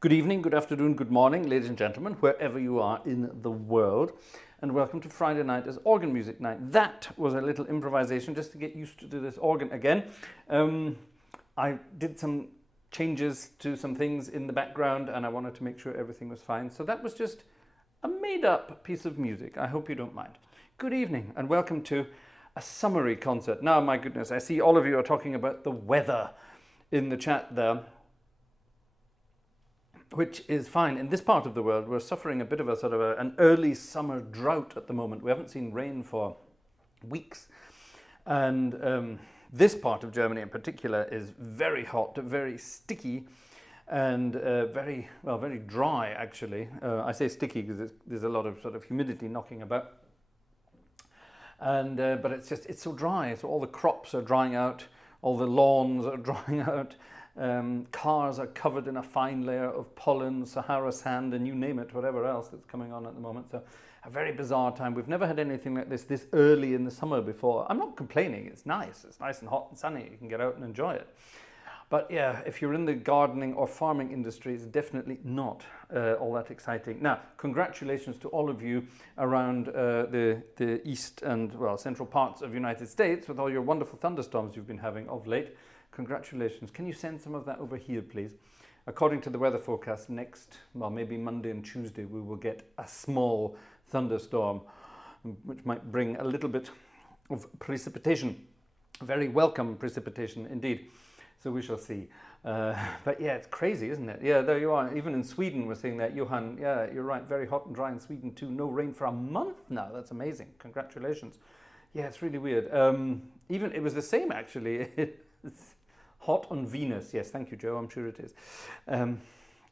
Good evening, good afternoon, good morning, ladies and gentlemen, wherever you are in the world, and welcome to Friday night as organ music night. That was a little improvisation just to get used to this organ again. I did some changes to some things in the background and I wanted to make sure everything was fine. So that was just a made-up piece of music. I hope you don't mind. Good evening and welcome to a summary concert. Now, my goodness, I see all of you are talking about the weather in the chat there, which is fine. In this part of the world, we're suffering a bit of an early summer drought at the moment. We haven't seen rain for weeks. And this part of Germany in particular is very hot, very sticky, and very dry, actually. I say sticky because there's a lot of sort of humidity knocking about. And but it's so dry. So all the crops are drying out, all the lawns are drying out. Cars are covered in a fine layer of pollen, Sahara sand, and you name it, whatever else that's coming on at the moment. So a very bizarre time. We've never had anything like this early in the summer before. I'm not complaining. It's nice and hot and sunny. You can get out and enjoy it. But yeah, if you're in the gardening or farming industry, it's definitely not all that exciting. Now, congratulations to all of you around the east and, well, central parts of the United States with all your wonderful thunderstorms you've been having of late. Congratulations. Can you send some of that over here, please? According to the weather forecast, maybe Monday and Tuesday, we will get a small thunderstorm, which might bring a little bit of precipitation. Very welcome precipitation indeed. So we shall see. But yeah, it's crazy, isn't it? Yeah, there you are. Even in Sweden, we're seeing that. Johan, yeah, you're right. Very hot and dry in Sweden too. No rain for a month now. That's amazing. Congratulations. Yeah, it's really weird. Even it was the same actually. It's hot on Venus. Yes, thank you, Joe. I'm sure it is.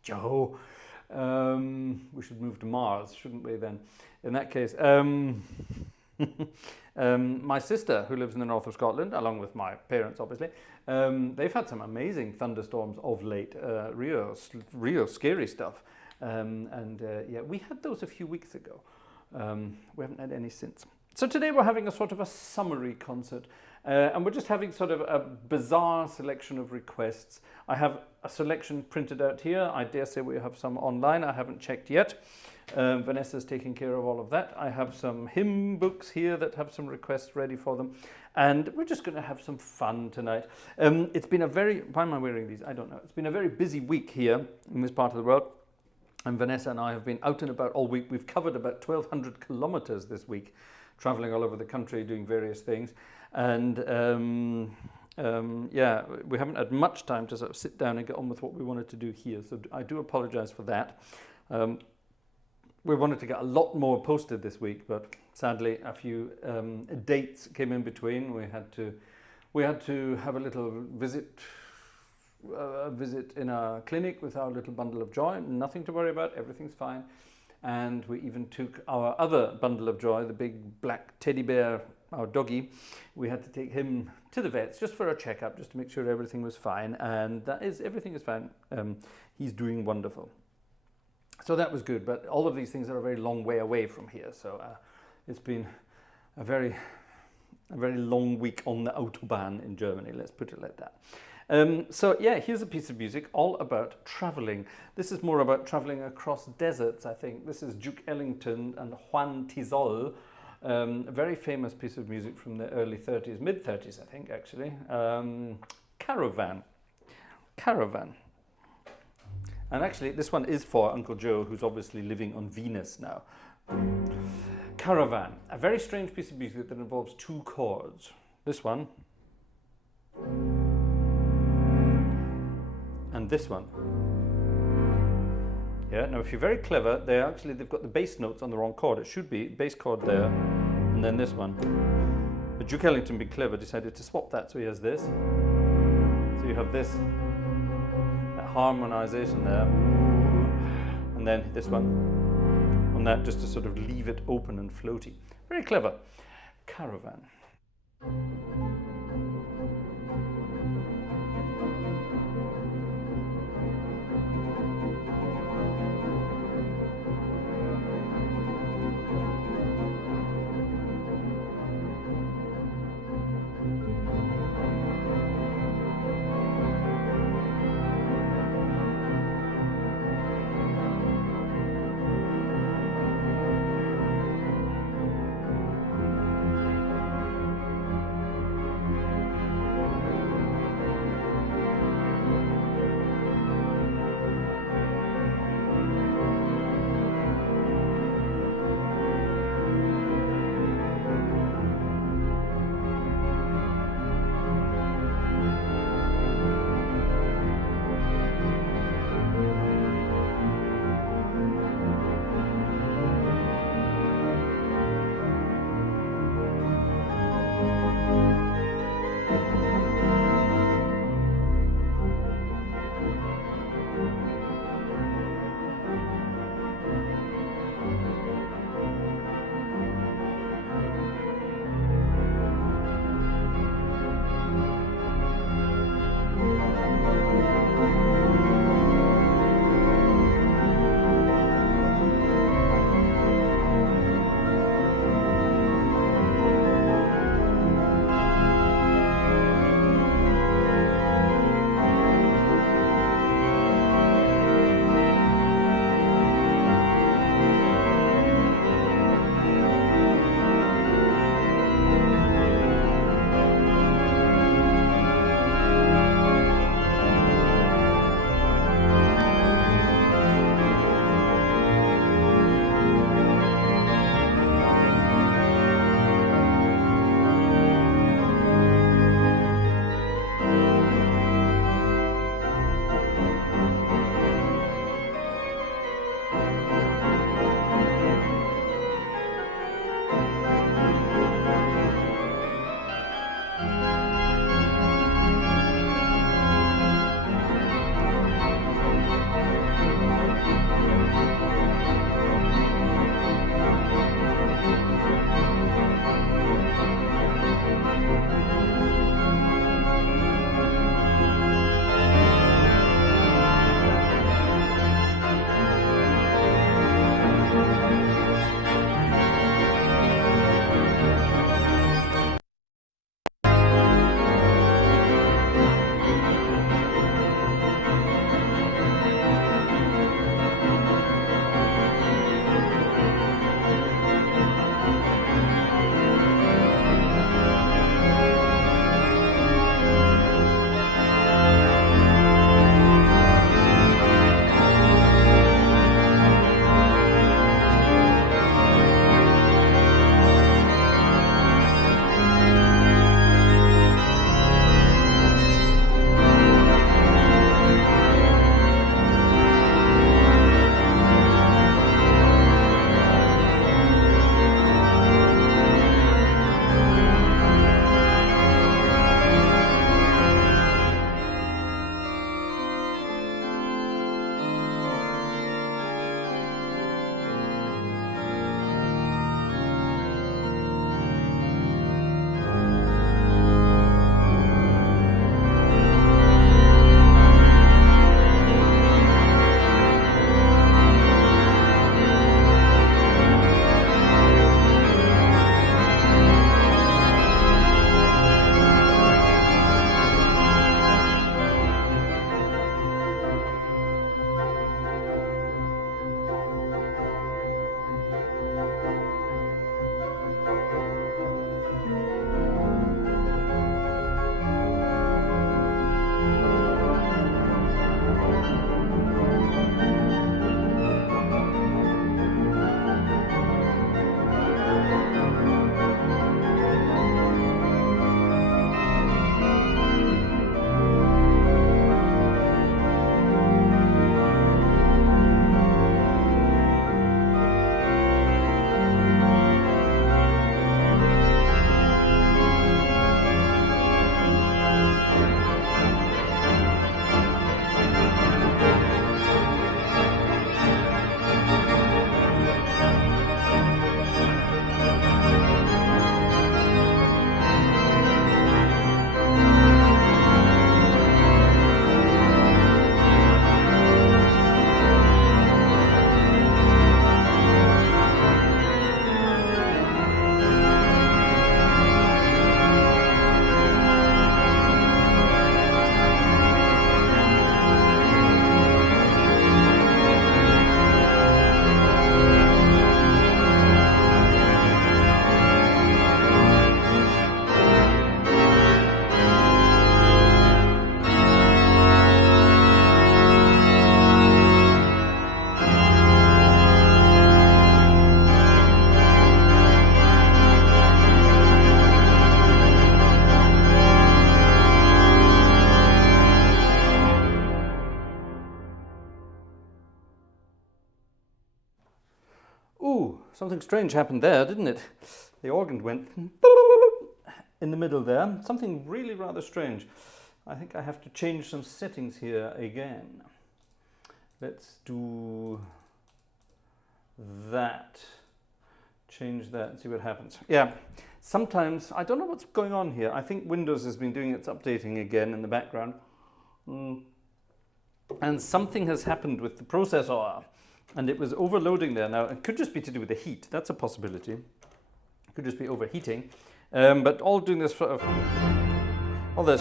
Joe, we should move to Mars, shouldn't we then? In that case, my sister, who lives in the north of Scotland, along with my parents, obviously, they've had some amazing thunderstorms of late. Real scary stuff. Yeah, we had those a few weeks ago. We haven't had any since. So today we're having a sort of a summary concert. And we're just having sort of a bizarre selection of requests. I have a selection printed out here. I dare say we have some online. I haven't checked yet. Vanessa's taking care of all of that. I have some hymn books here that have some requests ready for them. And we're just going to have some fun tonight. It's been why am I wearing these? I don't know. It's been a very busy week here in this part of the world. And Vanessa and I have been out and about all week. We've covered about 1,200 kilometers this week, traveling all over the country, doing various things. And yeah, we haven't had much time to sort of sit down and get on with what we wanted to do here. So I do apologize for that. We wanted to get a lot more posted this week, but sadly a few dates came in between. We had to have a little visit in a clinic with our little bundle of joy. Nothing to worry about. Everything's fine. And we even took our other bundle of joy, the big black teddy bear, our doggy. We had to take him to the vets just for a checkup, just to make sure everything was fine. And everything is fine. He's doing wonderful. So that was good. But all of these things are a very long way away from here. So it's been a very long week on the Autobahn in Germany. Let's put it like that. So yeah, here's a piece of music all about traveling. This is more about traveling across deserts, I think. This is Duke Ellington and Juan Tizol, a very famous piece of music from the early 30s, mid-30s, I think, actually. Caravan. And actually, this one is for Uncle Joe, who's obviously living on Venus now. Caravan, a very strange piece of music that involves two chords. This one. And this one. Yeah, now if you're very clever, they've got the bass notes on the wrong chord. It should be bass chord there, and then this one. But Duke Ellington, being clever, decided to swap that, so he has this. So you have this, that harmonization there, and then this one on that, just to sort of leave it open and floaty. Very clever. Caravan. Ooh, something strange happened there, didn't it? The organ went in the middle there. Something really rather strange. I think I have to change some settings here again. Let's do that. Change that and see what happens. Yeah, sometimes, I don't know what's going on here. I think Windows has been doing its updating again in the background. And something has happened with the processor. And it was overloading there. Now, it could just be to do with the heat. That's a possibility. It could just be overheating. But all doing this sort of... all this...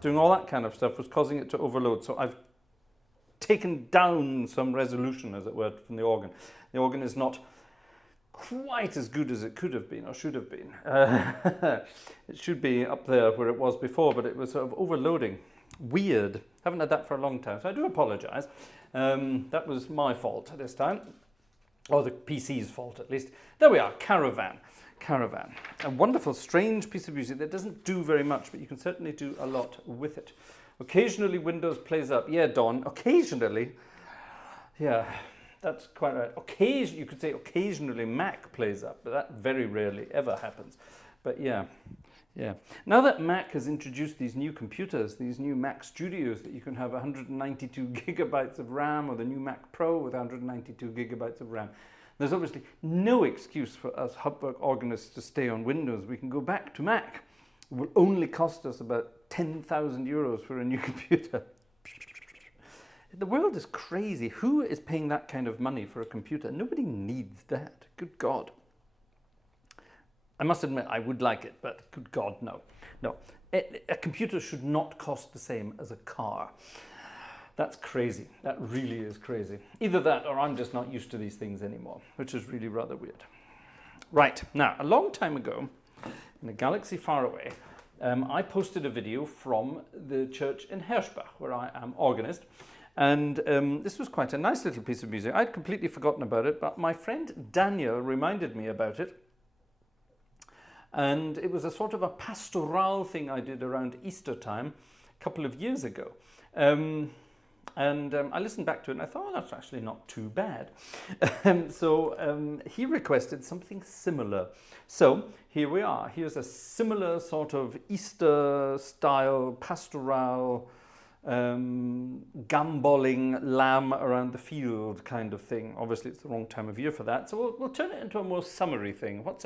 doing all that kind of stuff was causing it to overload. So I've taken down some resolution, as it were, from the organ. The organ is not quite as good as it could have been or should have been. It should be up there where it was before, but it was sort of overloading. Weird. Haven't had that for a long time, so I do apologize. That was my fault this time, or the PC's fault at least. There we are, Caravan. Caravan. A wonderful, strange piece of music that doesn't do very much, but you can certainly do a lot with it. Occasionally Windows plays up. Yeah, Don, occasionally. Yeah, that's quite right. You could say occasionally Mac plays up, but that very rarely ever happens. But yeah. Now that Mac has introduced these new computers, these new Mac Studios that you can have 192 gigabytes of RAM, or the new Mac Pro with 192 gigabytes of RAM, there's obviously no excuse for us Hubwork organists to stay on Windows. We can go back to Mac. It will only cost us about 10,000 euros for a new computer. The world is crazy. Who is paying that kind of money for a computer? Nobody needs that. Good God. I must admit, I would like it, but good God, no. No. A computer should not cost the same as a car. That's crazy. That really is crazy. Either that or I'm just not used to these things anymore, which is really rather weird. Right, now, a long time ago, in a galaxy far away, I posted a video from the church in Herschbach, where I am organist. And this was quite a nice little piece of music. I'd completely forgotten about it, but my friend Daniel reminded me about it. And it was a sort of a pastoral thing I did around Easter time a couple of years ago. I listened back to it and I thought, oh, that's actually not too bad. So he requested something similar. So here we are. Here's a similar sort of Easter-style pastoral gambolling lamb around the field kind of thing. Obviously, it's the wrong time of year for that. So we'll turn it into a more summery thing. What's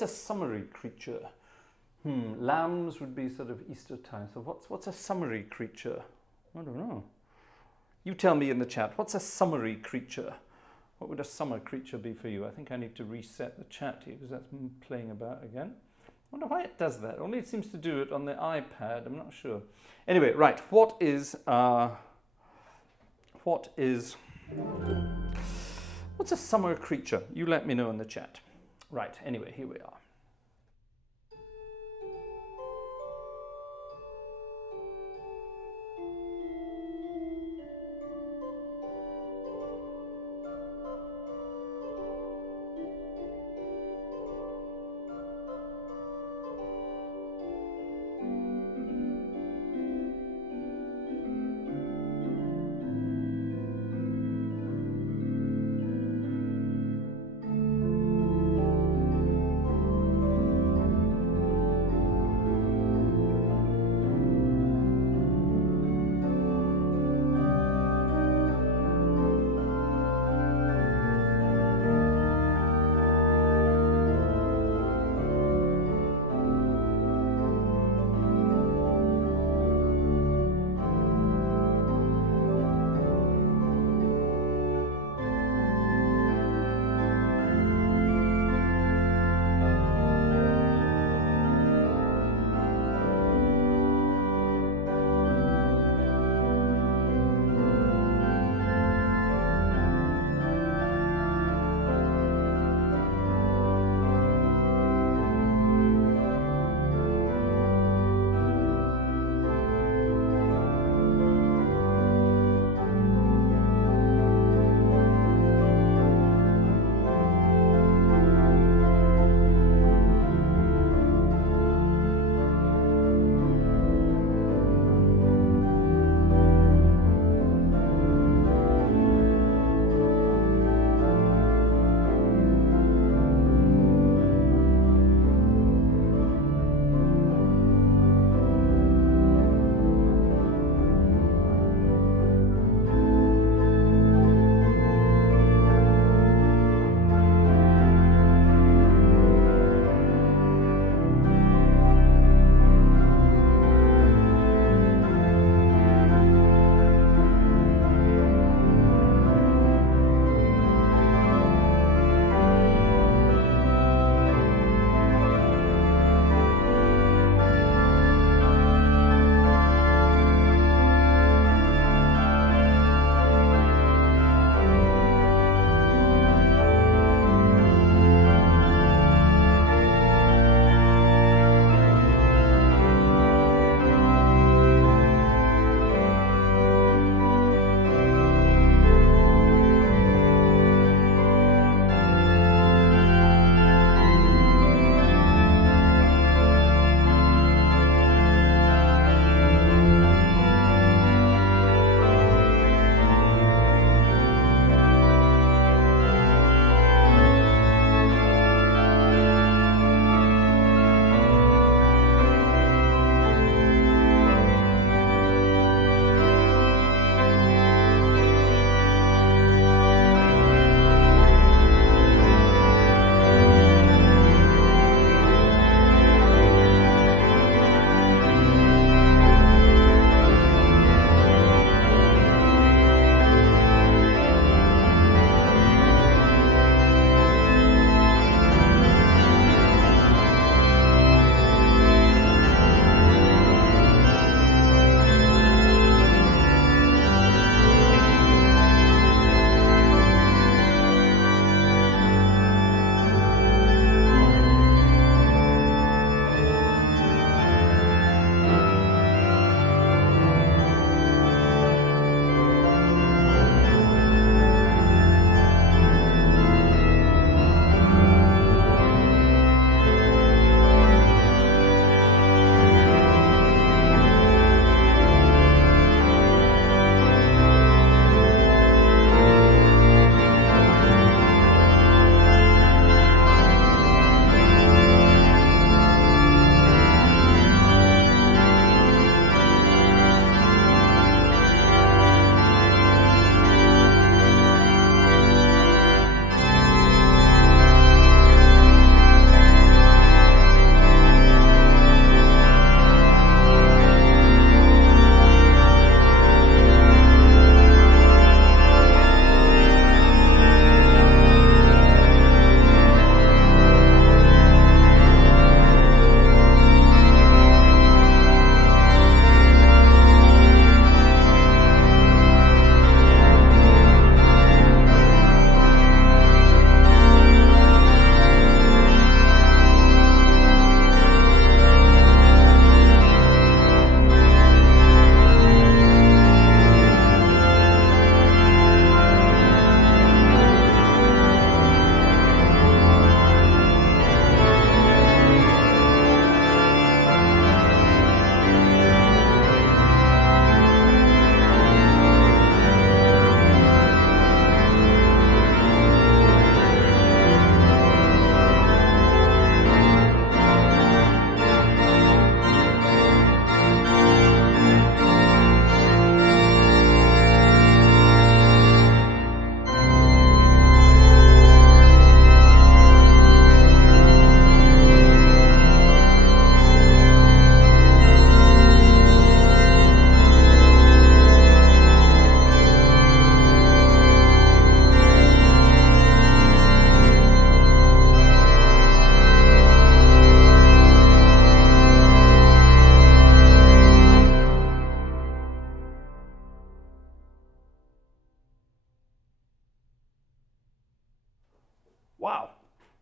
a summery creature? Lambs would be sort of Easter time. So what's a summery creature? I don't know. You tell me in the chat, what's a summery creature? What would a summer creature be for you? I think I need to reset the chat here because that's playing about again. I wonder why it does that. Only it seems to do it on the iPad. I'm not sure. Anyway, right. What's a summer creature? You let me know in the chat. Right. Anyway, here we are.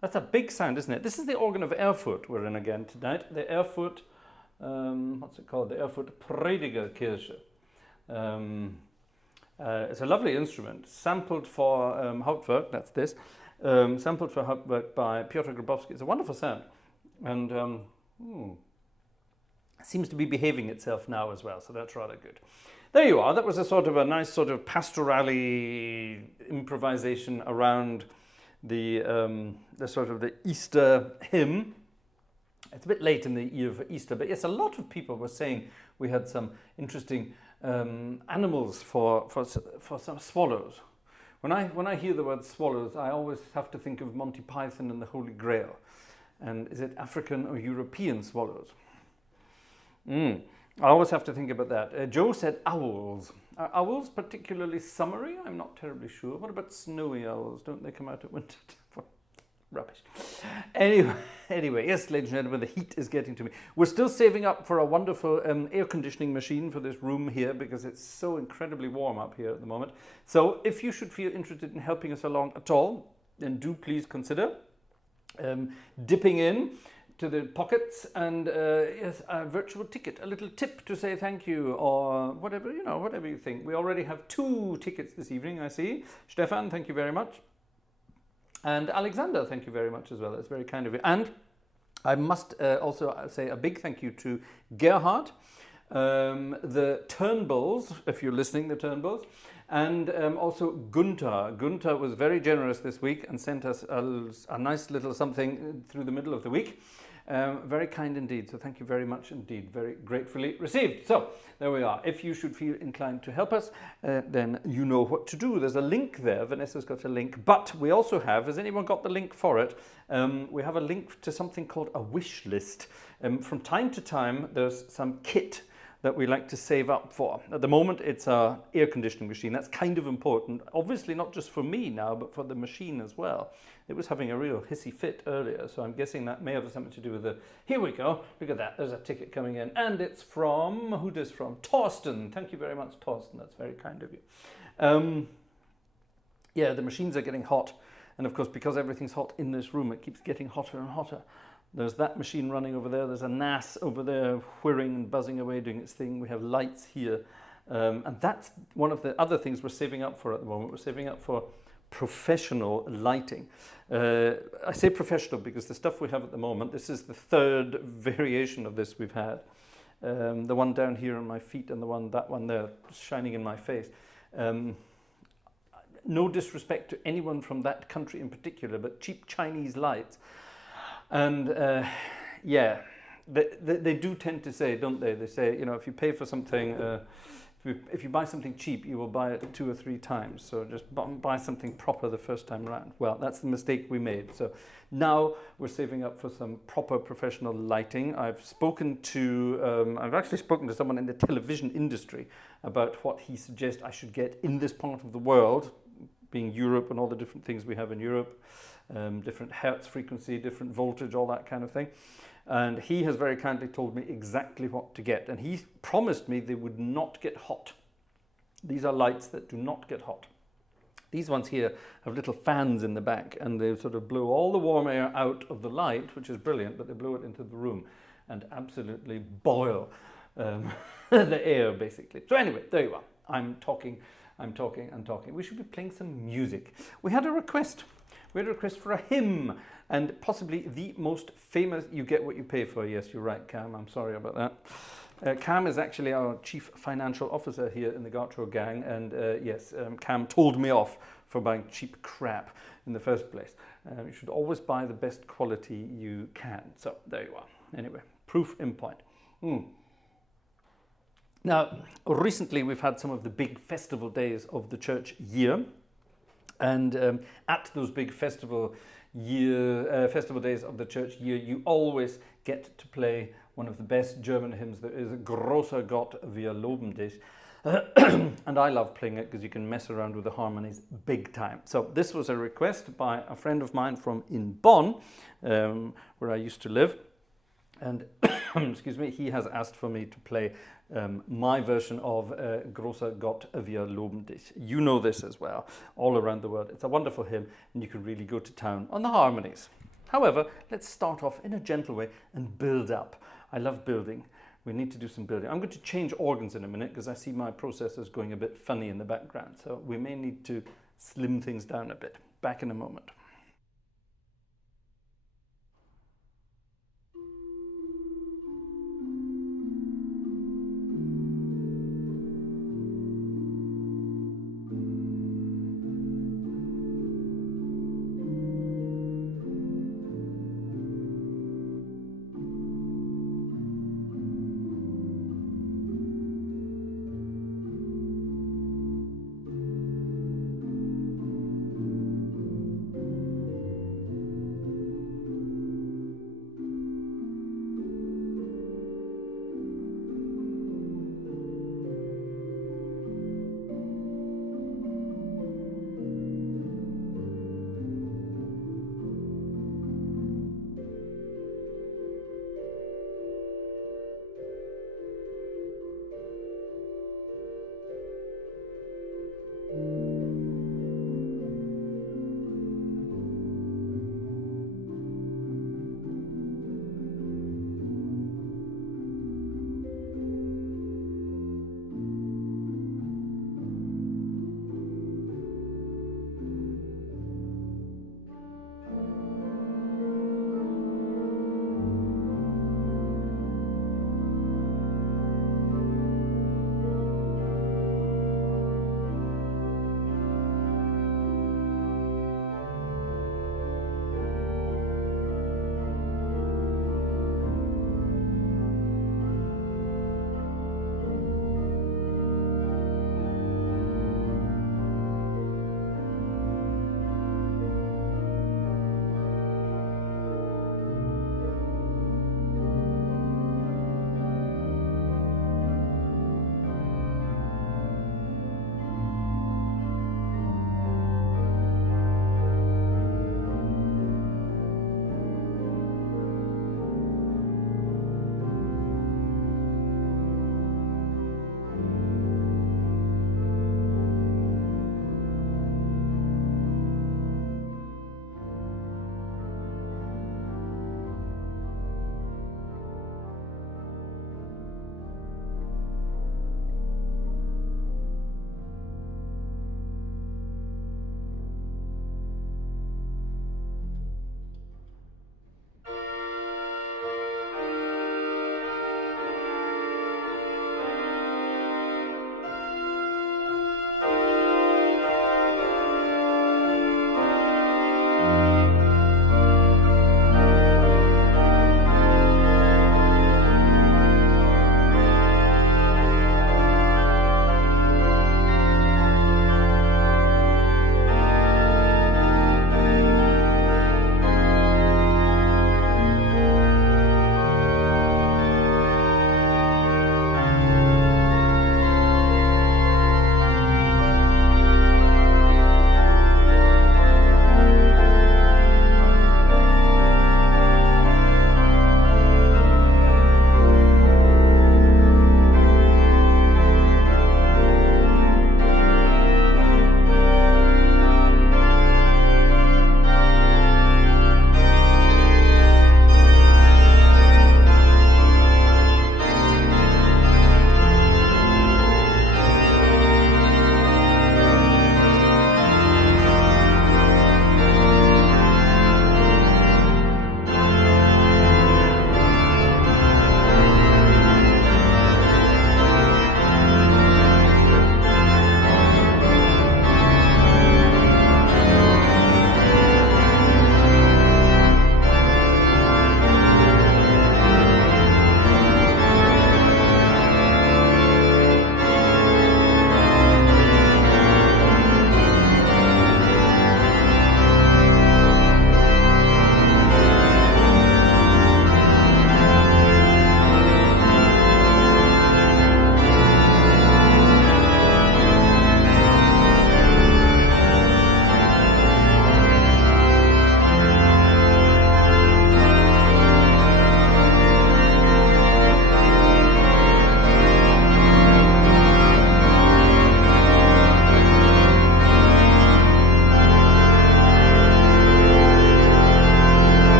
That's a big sound, isn't it? This is the organ of Erfurt we're in again tonight. The Erfurt, what's it called? The Erfurt Predigerkirche. It's a lovely instrument, sampled for Hauptwerk, that's this, sampled for Hauptwerk by Piotr Grabowski. It's a wonderful sound, and seems to be behaving itself now as well, so that's rather good. There you are. That was a nice sort of pastorally improvisation around the sort of the Easter hymn. It's a bit late in the year for Easter, but yes, a lot of people were saying we had some interesting animals for some swallows. When I hear the word swallows, I always have to think of Monty Python and the Holy Grail. And is it African or European swallows? I always have to think about that. Joe said owls. Are owls particularly summery? I'm not terribly sure. What about snowy owls? Don't they come out at winter time? Rubbish. Anyway, yes, ladies and gentlemen, the heat is getting to me. We're still saving up for a wonderful air conditioning machine for this room here because it's so incredibly warm up here at the moment. So if you should feel interested in helping us along at all, then do please consider dipping in to the pockets and yes, a virtual ticket, a little tip to say thank you, or whatever, whatever you think. We already have 2 tickets this evening, I see. Stefan, thank you very much. And Alexander, thank you very much as well. That's very kind of you. And I must also say a big thank you to Gerhard, the Turnbulls, if you're listening, the Turnbulls, and also Gunther. Gunther was very generous this week and sent us a nice little something through the middle of the week. Very kind indeed. So thank you very much indeed. Very gratefully received. So there we are. If you should feel inclined to help us, then you know what to do. There's a link there. Vanessa's got a link. But we also have, has anyone got the link for it? We have a link to something called a wish list. From time to time, there's some kit that we like to save up for. At the moment, it's an air conditioning machine. That's kind of important. Obviously, not just for me now, but for the machine as well. It was having a real hissy fit earlier, so I'm guessing that may have something to do with the... Here we go. Look at that. There's a ticket coming in. And it's from... Who this from? Torsten. Thank you very much, Torsten. That's very kind of you. Yeah, the machines are getting hot. And of course, because everything's hot in this room, it keeps getting hotter and hotter. There's that machine running over there. There's a NAS over there whirring and buzzing away doing its thing. We have lights here. And that's one of the other things we're saving up for at the moment. We're saving up for professional lighting. I say professional because the stuff we have at the moment, this is the 3rd variation of this we've had. The one down here on my feet and that one there shining in my face. No disrespect to anyone from that country in particular, but cheap Chinese lights. And yeah, they do tend to say, don't they? They say, if you pay for something, if you buy something cheap, you will buy it 2 or 3 times. So just buy something proper the first time around. Well, that's the mistake we made. So now we're saving up for some proper professional lighting. I've actually spoken to someone in the television industry about what he suggests I should get in this part of the world, being Europe and all the different things we have in Europe. Different hertz frequency, different voltage, all that kind of thing. And he has very kindly told me exactly what to get. And he promised me they would not get hot. These are lights that do not get hot. These ones here have little fans in the back and they sort of blow all the warm air out of the light, which is brilliant, but they blow it into the room and absolutely boil the air, basically. So anyway, there you are. I'm talking. We should be playing some music. We had a request. We had a request for a hymn, and possibly the most famous. You get what you pay for. Yes, you're right, Cam. I'm sorry about that. Cam is actually our chief financial officer here in the Gartshore gang, and yes, Cam told me off for buying cheap crap in the first place. You should always buy the best quality you can. So there you are. Anyway, proof in point. Now, recently we've had some of the big festival days of the church year. And at those big festival days of the church year, you always get to play one of the best German hymns there is, Großer Gott, wir loben dich. And I love playing it because you can mess around with the harmonies big time. So this was a request by a friend of mine from in Bonn, where I used to live. And excuse me, he has asked for me to play my version of Großer Gott, wir loben dich. You know this as well, all around the world. It's a wonderful hymn, and you can really go to town on the harmonies. However, let's start off in a gentle way and build up. I love building. We need to do some building. I'm going to change organs in a minute because I see my processors going a bit funny in the background. So we may need to slim things down a bit. Back in a moment.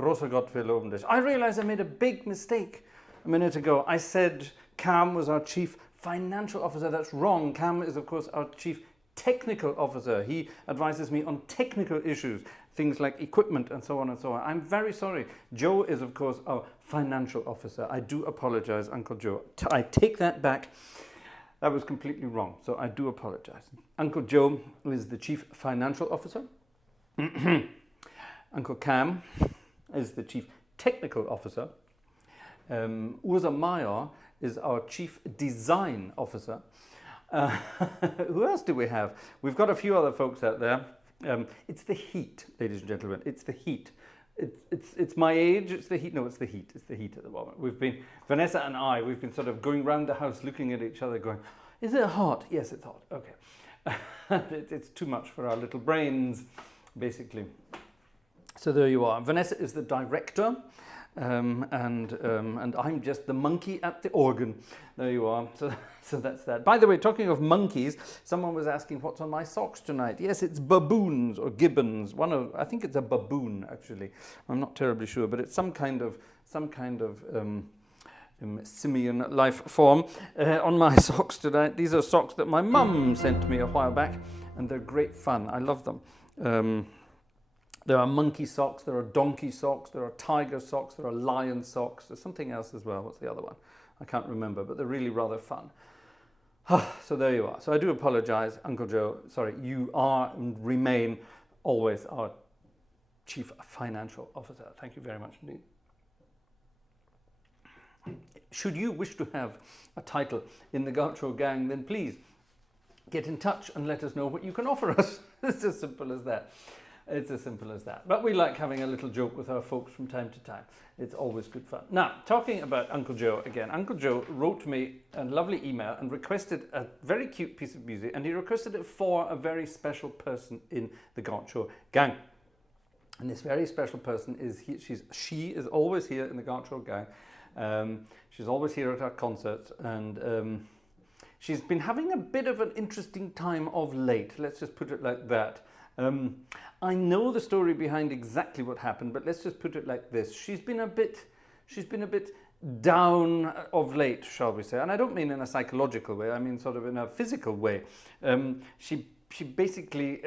Großer Gott, wir loben dich. I realized I made a big mistake a minute ago. I said Cam was our chief financial officer. That's wrong. Cam is, of course, our chief technical officer. He advises me on technical issues, things like equipment and so on and so on. I'm very sorry. Joe is, of course, our financial officer. I do apologize, Uncle Joe. I take that back. That was completely wrong, so I do apologize. Uncle Joe is the chief financial officer. Uncle Cam is the chief technical officer. Ursa Meyer is our chief design officer. Who else do we have? We've got a few other folks out there. It's the heat, ladies and gentlemen. It's the heat. It's my age. It's the heat. No, it's the heat. It's the heat at the moment. Vanessa and I, we've been sort of going round the house looking at each other going, is it hot? Yes, it's hot. Okay. It's too much for our little brains, basically. So there you are. Vanessa is the director. And I'm just the monkey at the organ. There you are. So that's that. By the way, talking of monkeys, someone was asking what's on my socks tonight. Yes, it's baboons or gibbons. I think it's a baboon actually. I'm not terribly sure, but it's some kind of simian life form on my socks tonight. These are socks that my mum sent me a while back, and they're great fun. I love them. There are monkey socks, there are donkey socks, there are tiger socks, there are lion socks. There's something else as well. What's the other one? I can't remember, but they're really rather fun. So there you are. So I do apologize, Uncle Joe. Sorry, you are and remain always our chief financial officer. Thank you very much indeed. Should you wish to have a title in the Gartshore gang, then please get in touch and let us know what you can offer us. It's as simple as that. It's as simple as that. But we like having a little joke with our folks from time to time. It's always good fun. Now, talking about Uncle Joe again. Uncle Joe wrote me a lovely email and requested a very cute piece of music, and he requested it for a very special person in the Gartshore gang. And this very special person is she is always here in the Gartshore gang. She's always here at our concerts, and she's been having a bit of an interesting time of late. Let's just put it like that. I know the story behind exactly what happened, but let's just put it like this. She's been a bit down of late, shall we say. And I don't mean in a psychological way, I mean sort of in a physical way. She basically,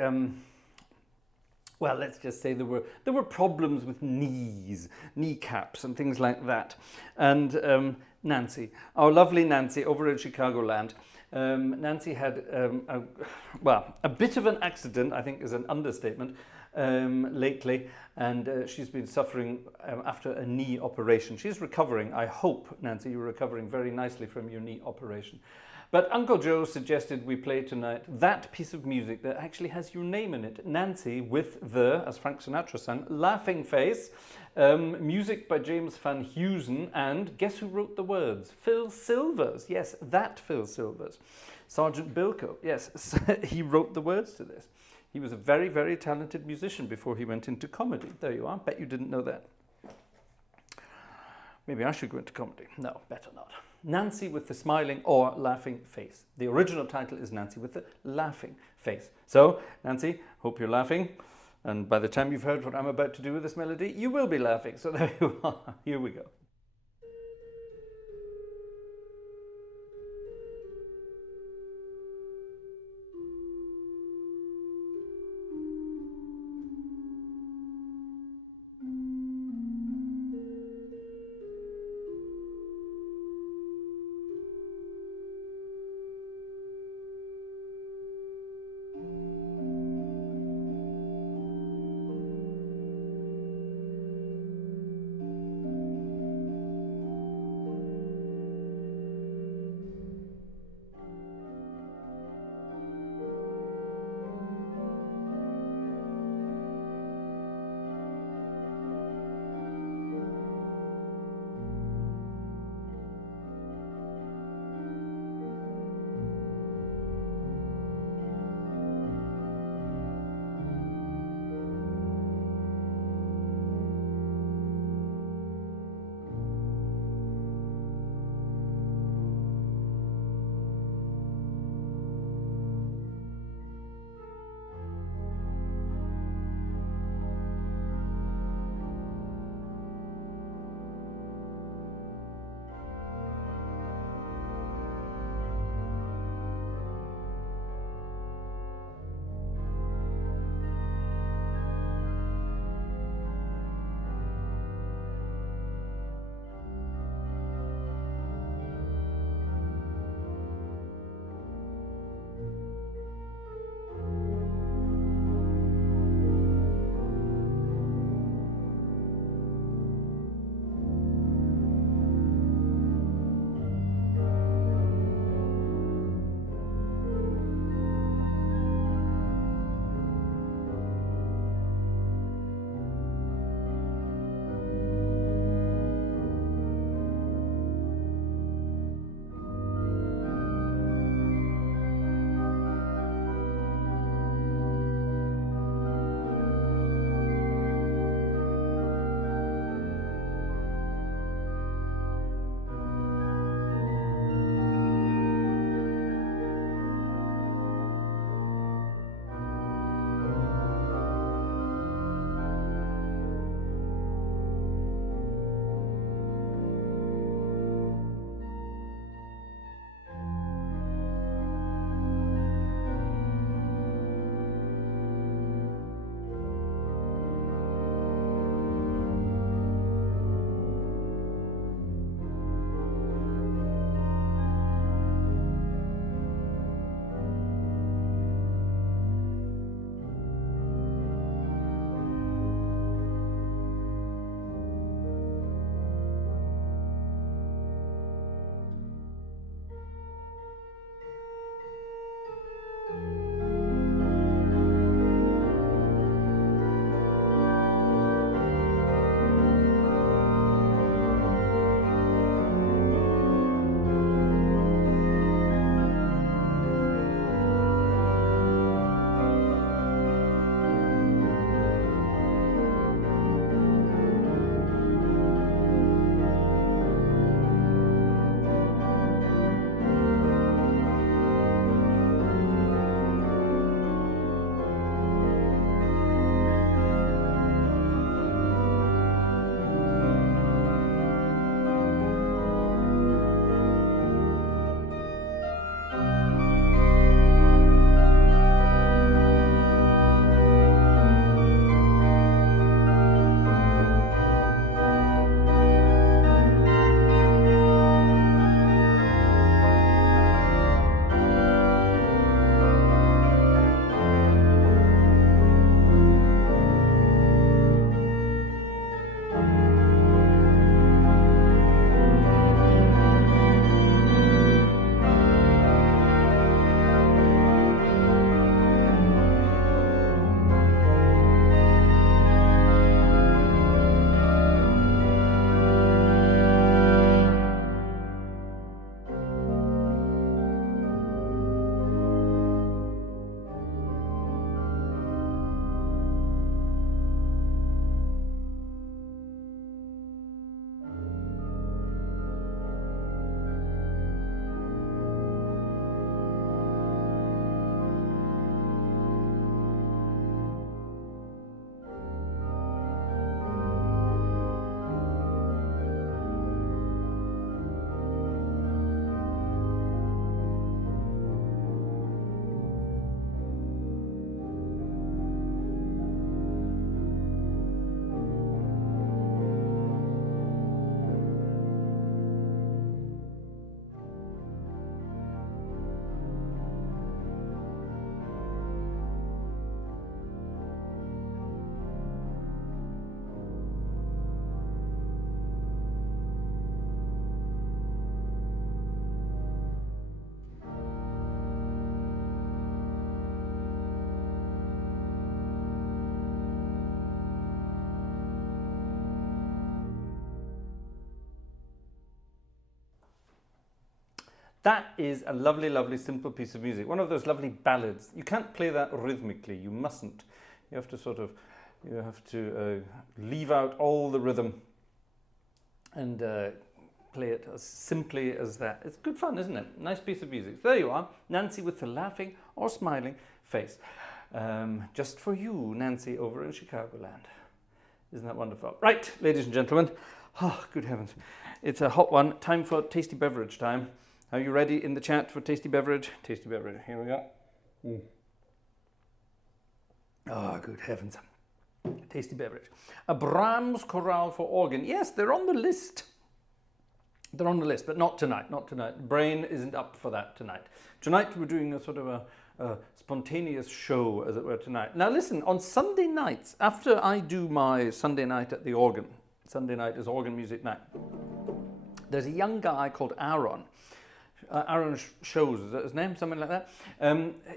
well, let's just say there were problems with kneecaps and things like that. And Nancy, our lovely Nancy over in Chicagoland, Nancy had a bit of an accident, I think is an understatement, lately, and she's been suffering after a knee operation. She's recovering. I hope, Nancy, you're recovering very nicely from your knee operation. But Uncle Joe suggested we play tonight that piece of music that actually has your name in it, Nancy, with the, as Frank Sinatra sang, laughing face. Music by James Van Heusen, and guess who wrote the words? Phil Silvers. Yes, that Phil Silvers. Sergeant Bilko. Yes, he wrote the words to this. He was a very, very talented musician before he went into comedy. There you are. Bet you didn't know that. Maybe I should go into comedy. No, better not. Nancy with the smiling or laughing face. The original title is Nancy with the laughing face. So, Nancy, hope you're laughing. And by the time you've heard what I'm about to do with this melody, you will be laughing. So there you are. Here we go. That is a lovely, lovely, simple piece of music. One of those lovely ballads. You can't play that rhythmically. You mustn't. You have to sort of, leave out all the rhythm and play it as simply as that. It's good fun, isn't it? Nice piece of music. So there you are, Nancy with the laughing or smiling face. Just for you, Nancy, over in Chicagoland. Isn't that wonderful? Right, ladies and gentlemen. Oh, good heavens. It's a hot one. Time for tasty beverage time. Are you ready in the chat for tasty beverage? Tasty beverage. Here we go. Oh, good heavens. Tasty beverage. A Brahms chorale for organ. Yes, they're on the list. They're on the list, but not tonight. Not tonight. Brain isn't up for that tonight. Tonight we're doing a sort of a spontaneous show, as it were, tonight. Now listen, on Sunday nights, after I do my Sunday night at the organ, Sunday night is organ music night, there's a young guy called Aaron. Aaron shows, is that his name? Something like that?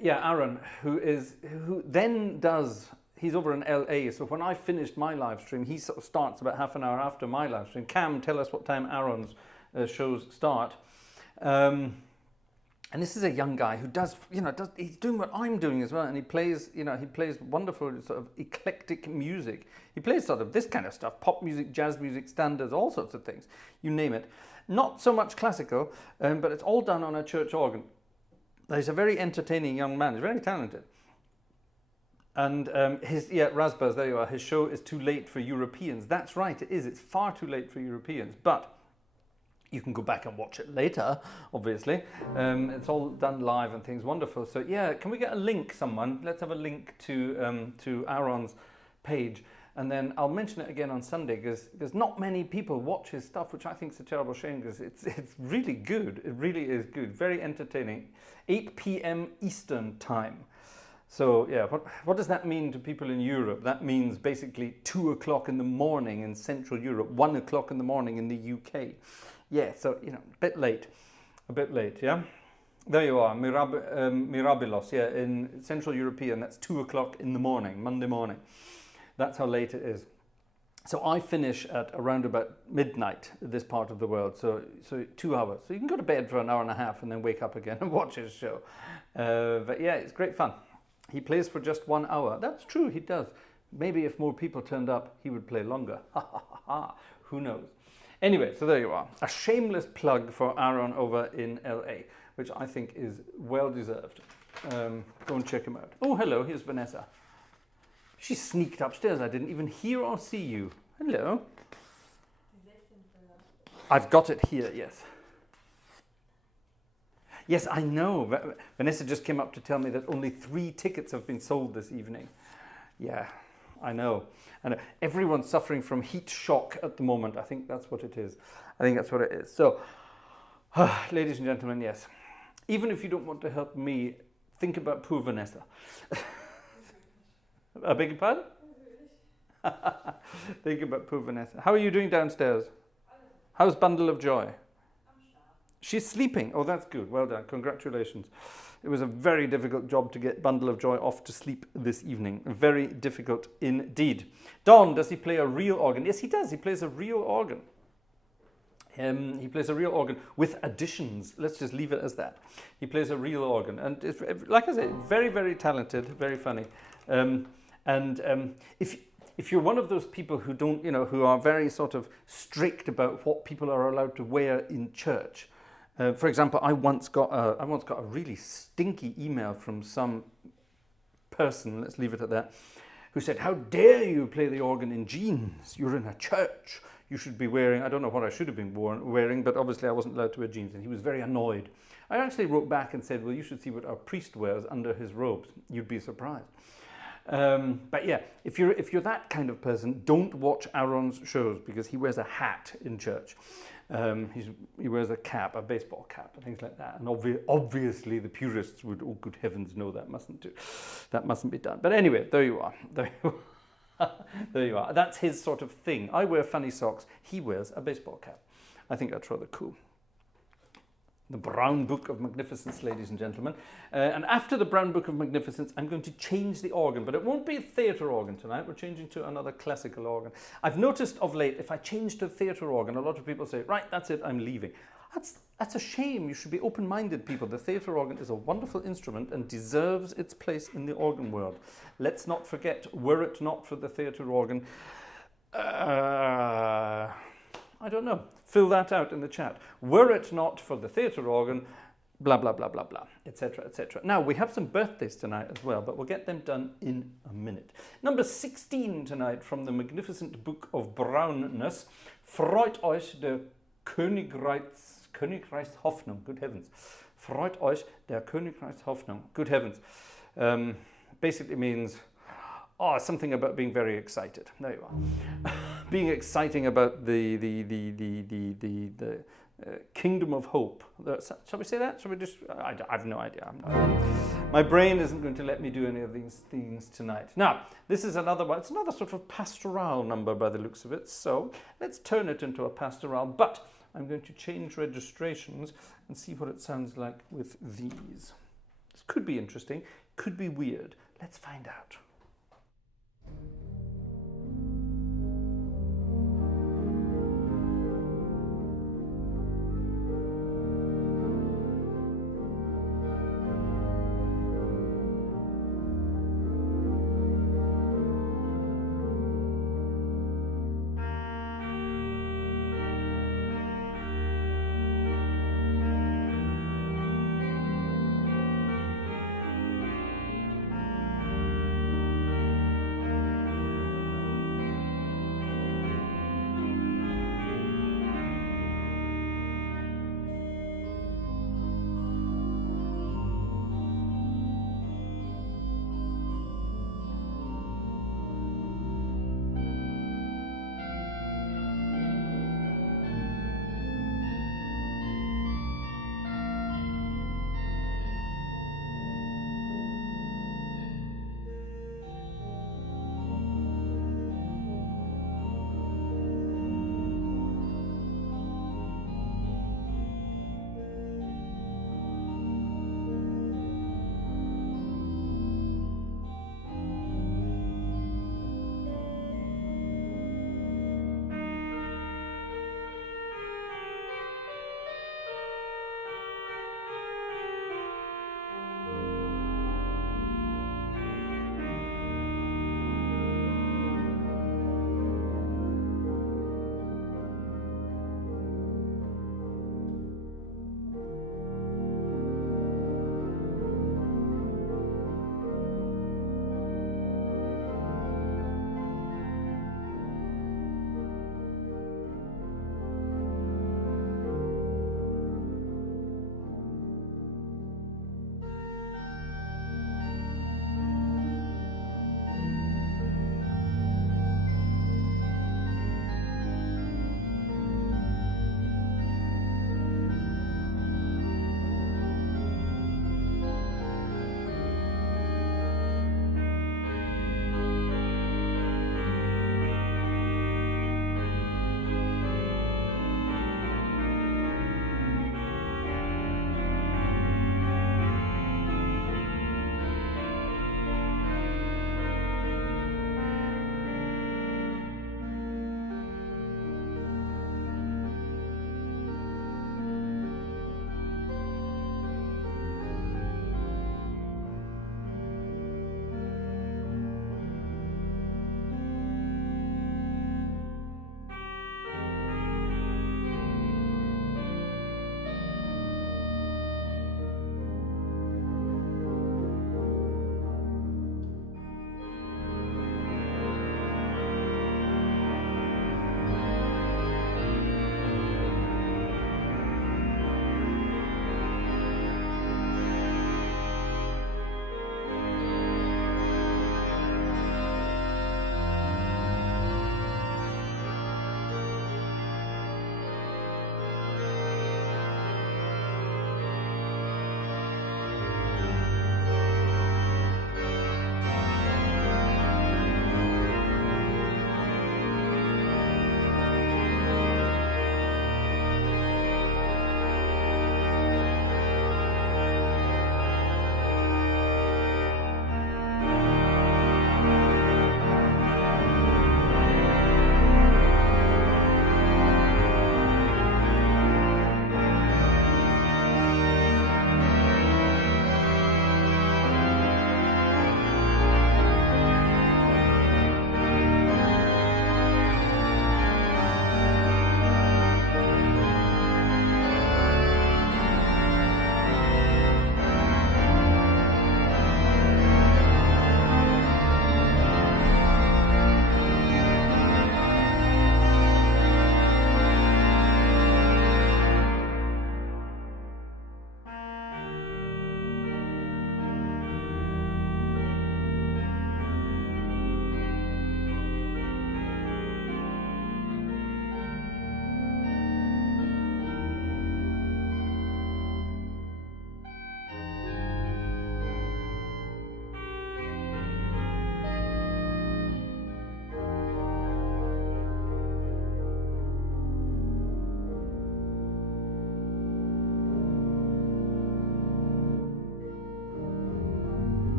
Yeah, Aaron, who then does, he's over in LA, so when I finished my live stream, he sort of starts about half an hour after my live stream. Cam, tell us what time Aaron's shows start. And this is a young guy who does, he's doing what I'm doing as well, and he plays wonderful sort of eclectic music. He plays sort of this kind of stuff, pop music, jazz music, standards, all sorts of things, you name it. Not so much classical, but it's all done on a church organ. He's a very entertaining young man, he's very talented. And Rasbaz, there you are, his show is too late for Europeans. That's right, it is, it's far too late for Europeans, but you can go back and watch it later, obviously. It's all done live and things, wonderful. So yeah, can we get a link, someone? Let's have a link to Aaron's page. And then I'll mention it again on Sunday, because not many people watch his stuff, which I think is a terrible shame, because it's really good. It really is good, very entertaining. 8 p.m. Eastern time. So yeah, what does that mean to people in Europe? That means basically 2 o'clock in the morning in Central Europe, 1 o'clock in the morning in the UK. Yeah, so, a bit late, yeah? There you are, Mirabilos, yeah, in Central European, that's 2 o'clock in the morning, Monday morning. That's how late it is. So I finish at around about midnight in this part of the world, so 2 hours. So you can go to bed for an hour and a half and then wake up again and watch his show. But yeah, it's great fun. He plays for just 1 hour. That's true, he does. Maybe if more people turned up, he would play longer. Ha ha ha ha, who knows? Anyway, so there you are. A shameless plug for Aaron over in LA, which I think is well deserved. Go and check him out. Oh, hello, here's Vanessa. She sneaked upstairs. I didn't even hear or see you. Hello. I've got it here, yes. Yes, I know. Vanessa just came up to tell me that only 3 tickets have been sold this evening. Yeah, I know. And everyone's suffering from heat shock at the moment. I think that's what it is. So, ladies and gentlemen, yes. Even if you don't want to help me, think about poor Vanessa. I beg your pardon? Think about poor Vanessa. How are you doing downstairs? How's Bundle of Joy? She's sleeping. Oh, that's good. Well done. Congratulations. It was a very difficult job to get Bundle of Joy off to sleep this evening. Very difficult indeed. Don, does he play a real organ? Yes, he does. He plays a real organ. He plays a real organ with additions. Let's just leave it as that. He plays a real organ. And it's, like I said, very, very talented, very funny. If you're one of those people who don't, who are very sort of strict about what people are allowed to wear in church. For example, I once got a really stinky email from some person, let's leave it at that, who said, "How dare you play the organ in jeans? You're in a church. You should be wearing," I don't know what I should have been wearing, but obviously I wasn't allowed to wear jeans, and he was very annoyed. I actually wrote back and said, "Well, you should see what our priest wears under his robes. You'd be surprised." But yeah, if you're that kind of person, don't watch Aaron's shows, because he wears a hat in church. He wears a cap, a baseball cap, and things like that. And obviously the purists would, oh good heavens, no, that mustn't be done. But anyway, there you are. There you are. That's his sort of thing. I wear funny socks. He wears a baseball cap. I think that's rather cool. the Brown Book of Magnificence, ladies and gentlemen. And after the Brown Book of Magnificence, I'm going to change the organ, but it won't be a theatre organ tonight. We're changing to another classical organ. I've noticed of late, if I change to a theatre organ, a lot of people say, right, that's it, I'm leaving. That's a shame. You should be open-minded, people. The theatre organ is a wonderful instrument and deserves its place in the organ world. Let's not forget, were it not for the theatre organ, I don't know. Fill that out in the chat. Were it not for the theatre organ, blah, blah, blah, blah, blah, etc., etc. Now, we have some birthdays tonight as well, but we'll get them done in a minute. Number 16 tonight from the magnificent Book of Brownness. Freut euch der Königreichshoffnung. Good heavens. Freut euch der Königreichshoffnung. Good heavens. Basically means, something about being very excited. There you are. Being exciting about the kingdom of hope. Shall we say that? Shall we just? I have no idea. My brain isn't going to let me do any of these things tonight. Now, this is another one. It's another sort of pastoral number by the looks of it. So let's turn it into a pastoral. But I'm going to change registrations and see what it sounds like with these. This could be interesting. Could be weird. Let's find out.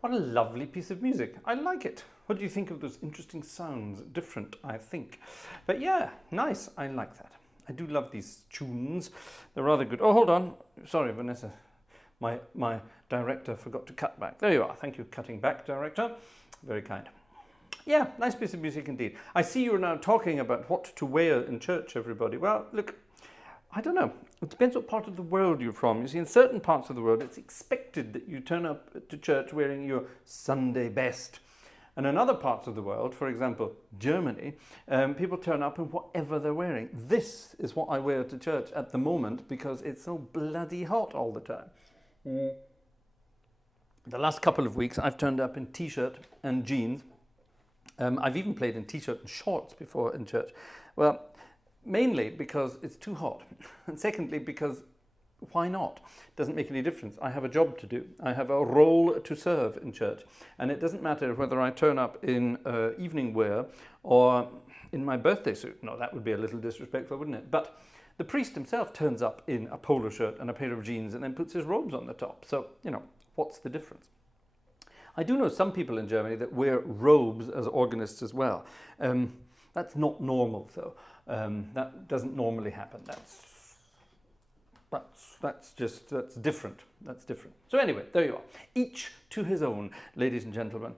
What a lovely piece of music. I like it. What do you think of those interesting sounds? Different, I think. But yeah, nice. I like that. I do love these tunes. They're rather good. Oh, hold on. Sorry, Vanessa. My director forgot to cut back. There you are. Thank you, cutting back, director. Very kind. Yeah, nice piece of music indeed. I see you're now talking about what to wear in church, everybody. Well, look, I don't know. It depends what part of the world you're from. You see, in certain parts of the world, it's expected that you turn up to church wearing your Sunday best. And in other parts of the world, for example, Germany, people turn up in whatever they're wearing. This is what I wear to church at the moment because it's so bloody hot all the time. The last couple of weeks, I've turned up in t-shirt and jeans. I've even played in t-shirt and shorts before in church. Well, mainly because it's too hot. And secondly, because why not? Doesn't make any difference. I have a job to do. I have a role to serve in church. And it doesn't matter whether I turn up in evening wear or in my birthday suit. No, that would be a little disrespectful, wouldn't it? But the priest himself turns up in a polo shirt and a pair of jeans and then puts his robes on the top. So, you know, what's the difference? I do know some people in Germany that wear robes as organists as well. That's not normal, though. That doesn't normally happen. That's different. That's different. So anyway, there you are. Each to his own, ladies and gentlemen.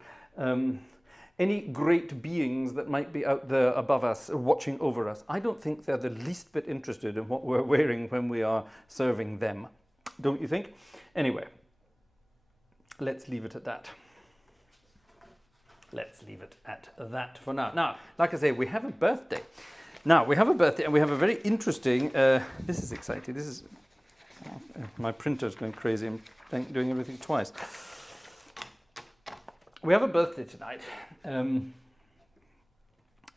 Any great beings that might be out there above us, watching over us, I don't think they're the least bit interested in what we're wearing when we are serving them. Don't you think? Anyway, let's leave it at that. Let's leave it at that for now. Now, like I say, we have a birthday. Now, we have a birthday and we have a very interesting, this is exciting. This is, my printer's going crazy. I'm doing everything twice. We have a birthday tonight.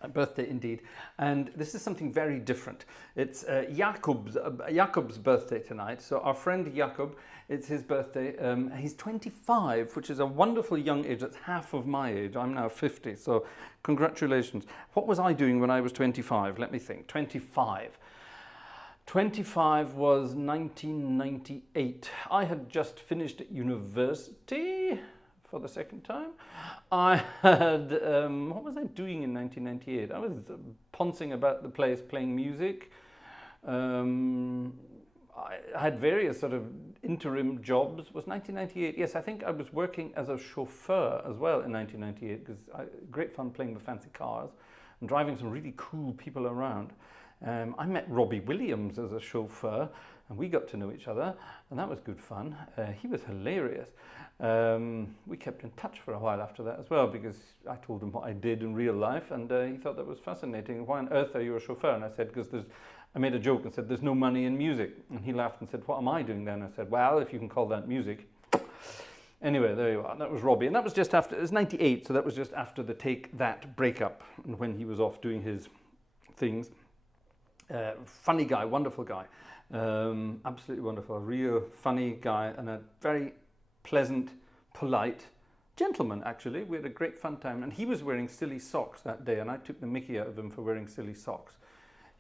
A birthday indeed. And this is something very different. It's Jakob's birthday tonight. So our friend Jakob, it's his birthday. He's 25, which is a wonderful young age. That's half of my age. I'm now 50. So congratulations. What was I doing when I was 25? Let me think. 25. 25 was 1998. I had just finished university for the second time. I had, what was I doing in 1998? I was poncing about the place playing music. I had various sort of interim jobs. Was 1998? Yes, I think I was working as a chauffeur as well in 1998 because great fun playing with fancy cars and driving some really cool people around. I met Robbie Williams as a chauffeur and we got to know each other and that was good fun. He was hilarious. We kept in touch for a while after that as well because I told him what I did in real life and he thought that was fascinating. Why on earth are you a chauffeur? And I said, because I made a joke and said, there's no money in music. And he laughed and said, what am I doing then? I said, well, if you can call that music. Anyway, there you are. That was Robbie. And that was just after, it was 98, so that was just after the Take That breakup and when he was off doing his things. Funny guy, wonderful guy. Absolutely wonderful. A real funny guy and a very pleasant, polite gentleman, actually. We had a great fun time. And he was wearing silly socks that day, and I took the mickey out of him for wearing silly socks.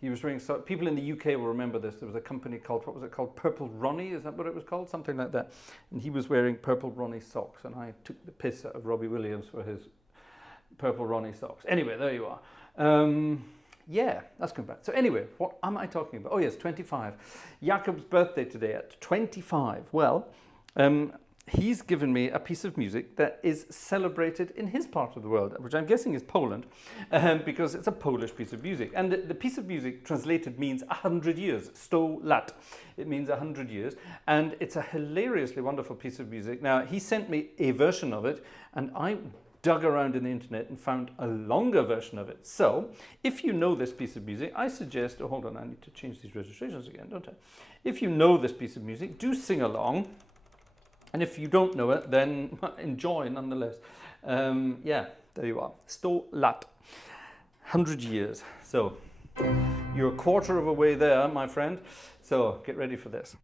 He was wearing socks. People in the UK will remember this. There was a company called, what was it called? Purple Ronnie, is that what it was called? Something like that. And he was wearing Purple Ronnie socks, and I took the piss out of Robbie Williams for his Purple Ronnie socks. Anyway, there you are. Yeah, that's going back. So anyway, what am I talking about? Oh yes, 25. Jakob's birthday today at 25. Well, he's given me a piece of music that is celebrated in his part of the world, which I'm guessing is Poland, because it's a Polish piece of music. And the piece of music translated means 100 years, 100 lat. It means 100 years. And it's a hilariously wonderful piece of music. Now, he sent me a version of it, and I dug around in the internet and found a longer version of it. So, if you know this piece of music, I suggest, oh, hold on, I need to change these registrations again, don't I? If you know this piece of music, do sing along. And if you don't know it, then enjoy nonetheless. Yeah, there you are. 100 lat. 100 years. So, you're a quarter of a way there, my friend. So, get ready for this.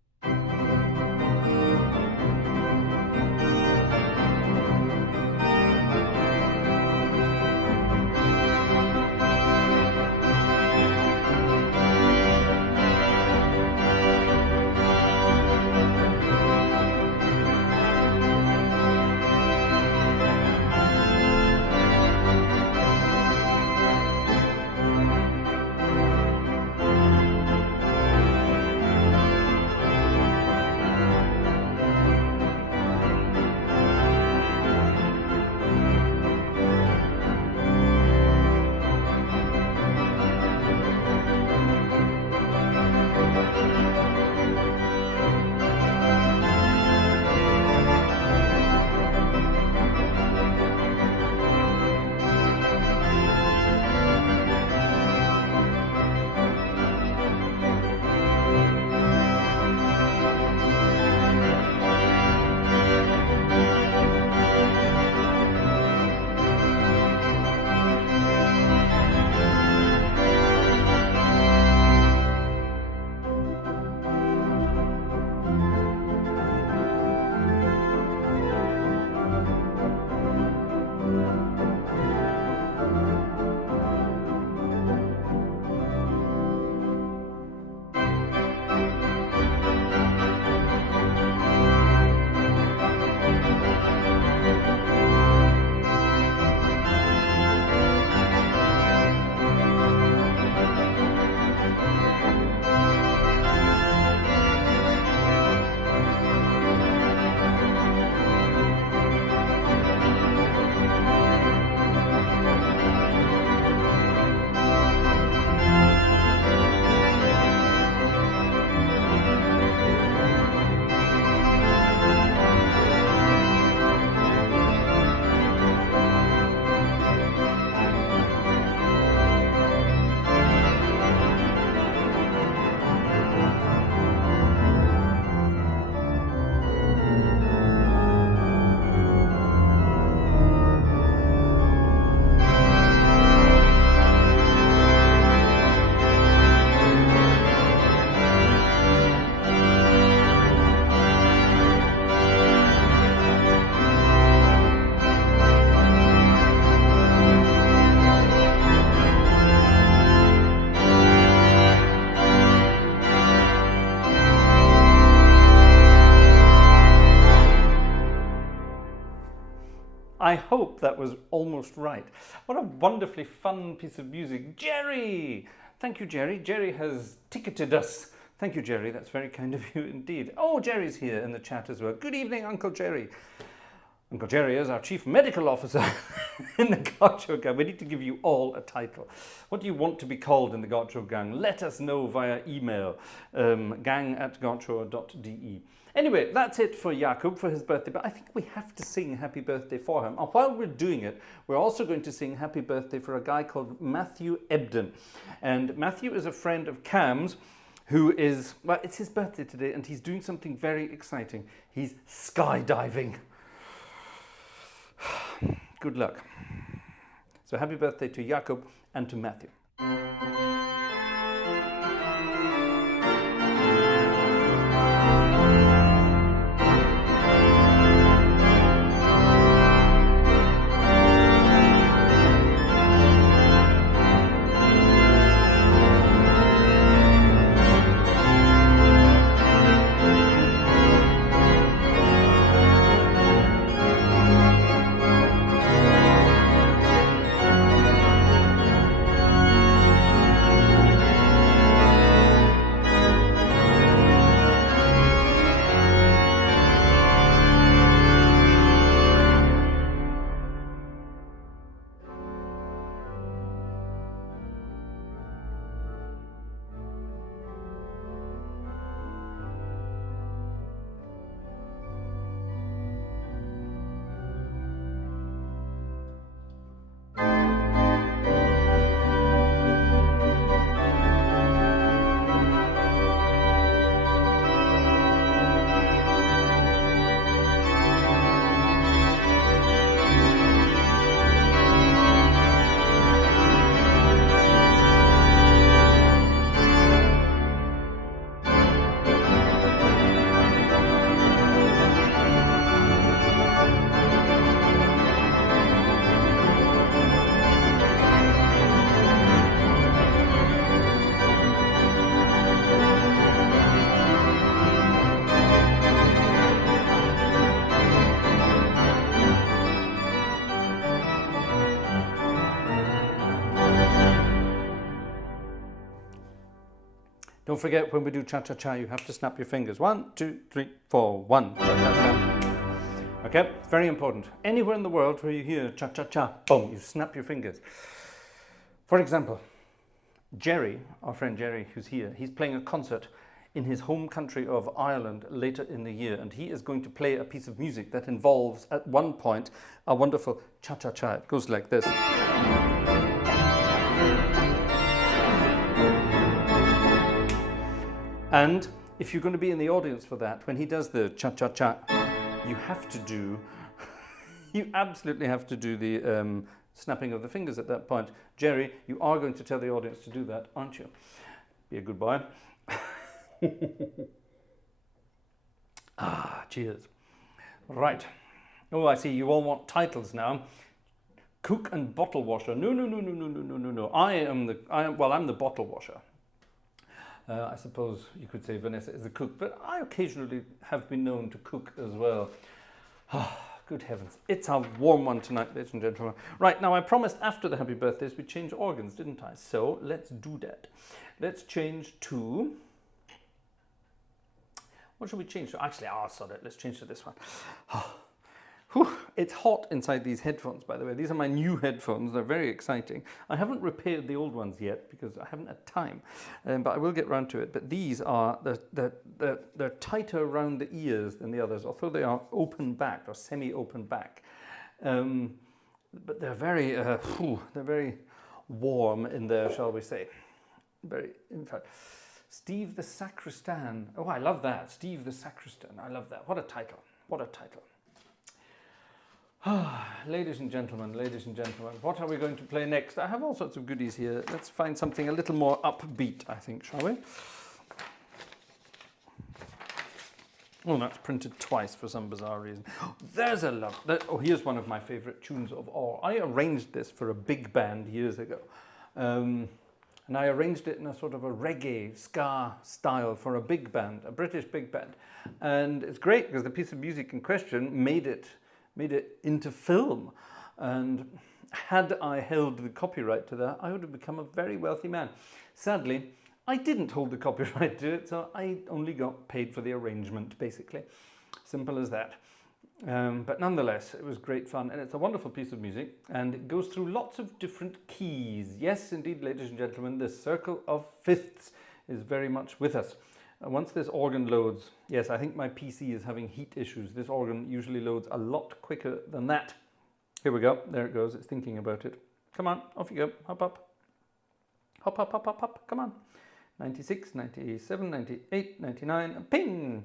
I hope that was almost right. What a wonderfully fun piece of music. Jerry! Thank you, Jerry. Jerry has ticketed us. Thank you, Jerry. That's very kind of you indeed. Oh, Jerry's here in the chat as well. Good evening, Uncle Jerry. Uncle Jerry is our Chief Medical Officer in the Gartshore Gang. We need to give you all a title. What do you want to be called in the Gartshore Gang? Let us know via email, gang@gartshore.de. Anyway, that's it for Jakob for his birthday, but I think we have to sing happy birthday for him. And while we're doing it, we're also going to sing happy birthday for a guy called Matthew Ebden. And Matthew is a friend of Cam's, who is, well, it's his birthday today, and he's doing something very exciting. He's skydiving. Good luck. So happy birthday to Jakob and to Matthew. Don't forget, when we do cha-cha-cha, you have to snap your fingers. 1, 2, 3, 4, 1. Cha-cha-cha. Okay, it's very important. Anywhere in the world where you hear cha-cha-cha, boom, you snap your fingers. For example, Jerry, our friend Jerry, who's here, he's playing a concert in his home country of Ireland later in the year, and he is going to play a piece of music that involves, at one point, a wonderful cha-cha-cha. It goes like this. And if you're going to be in the audience for that, when he does the cha-cha-cha, you have to do, you absolutely have to do the snapping of the fingers at that point. Jerry, you are going to tell the audience to do that, aren't you? Be a good boy. Cheers. Right. Oh, I see you all want titles now. Cook and bottle washer. No. I'm the bottle washer. I suppose you could say Vanessa is a cook, but I occasionally have been known to cook as well. Good heavens. It's a warm one tonight, ladies and gentlemen. Right, now I promised after the happy birthdays we'd change organs, didn't I? So let's do that. Let's change to... What should we change to? Actually, sod it. Let's change to this one. Whew, it's hot inside these headphones, by the way. These are my new headphones. They're very exciting. I haven't repaired the old ones yet because I haven't had time, but I will get round to it. But these are, they're tighter around the ears than the others, although they are open back or semi-open back. But they're very warm in there, shall we say. In fact, Steve the Sacristan. Oh, I love that. Steve the Sacristan. I love that. What a title. What a title. Ladies and gentlemen, what are we going to play next? I have all sorts of goodies here. Let's find something a little more upbeat, I think, shall we? Oh, that's printed twice for some bizarre reason. There's a love. Oh, here's one of my favorite tunes of all. I arranged this for a big band years ago. And I arranged it in a sort of a reggae, ska style for a big band, a British big band. And it's great because the piece of music in question made it made it into film. And had I held the copyright to that, I would have become a very wealthy man. Sadly, I didn't hold the copyright to it, so I only got paid for the arrangement, basically. Simple as that. But nonetheless, it was great fun, and it's a wonderful piece of music, and it goes through lots of different keys. Yes, indeed, ladies and gentlemen, the circle of fifths is very much with us. Once this organ loads, yes, I think my PC is having heat issues. This organ usually loads a lot quicker than that. Here we go. There it goes. It's thinking about it. Come on, off you go. Hop up. Hop, hop, hop, hop, hop. Come on. 96, 97, 98, 99, ping!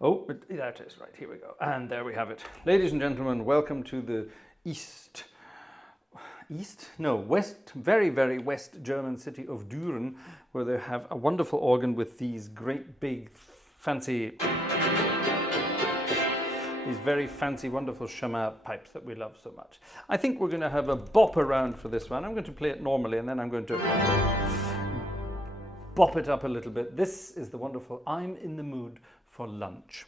Oh, there it is. Right, here we go. And there we have it. Ladies and gentlemen, welcome to the west, very, very west German city of Düren, where they have a wonderful organ with these great big fancy, these very fancy, wonderful Chamar pipes that we love so much. I think we're going to have a bop around for this one. I'm going to play it normally, and then I'm going to bop it up a little bit. This is the wonderful I'm in the Mood for Lunch.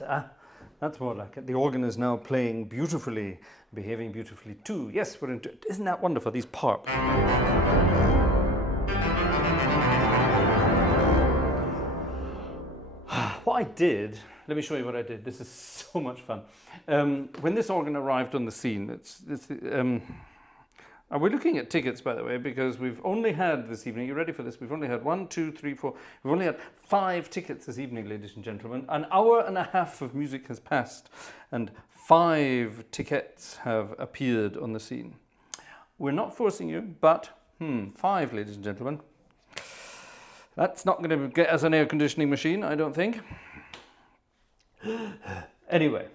better. That's more like it. The organ is now playing beautifully, behaving beautifully too. Yes, we're into it. Isn't that wonderful, these parts? What I did, let me show you what I did. This is so much fun. When this organ arrived on the scene, we're looking at tickets, by the way, because we've only had this evening, you ready for this? We've only had 1, 2, 3, 4, we've only had 5 tickets this evening, ladies and gentlemen. An hour and a half of music has passed and 5 tickets have appeared on the scene. We're not forcing you, but 5, ladies and gentlemen. That's not going to get us an air conditioning machine, I don't think. Anyway.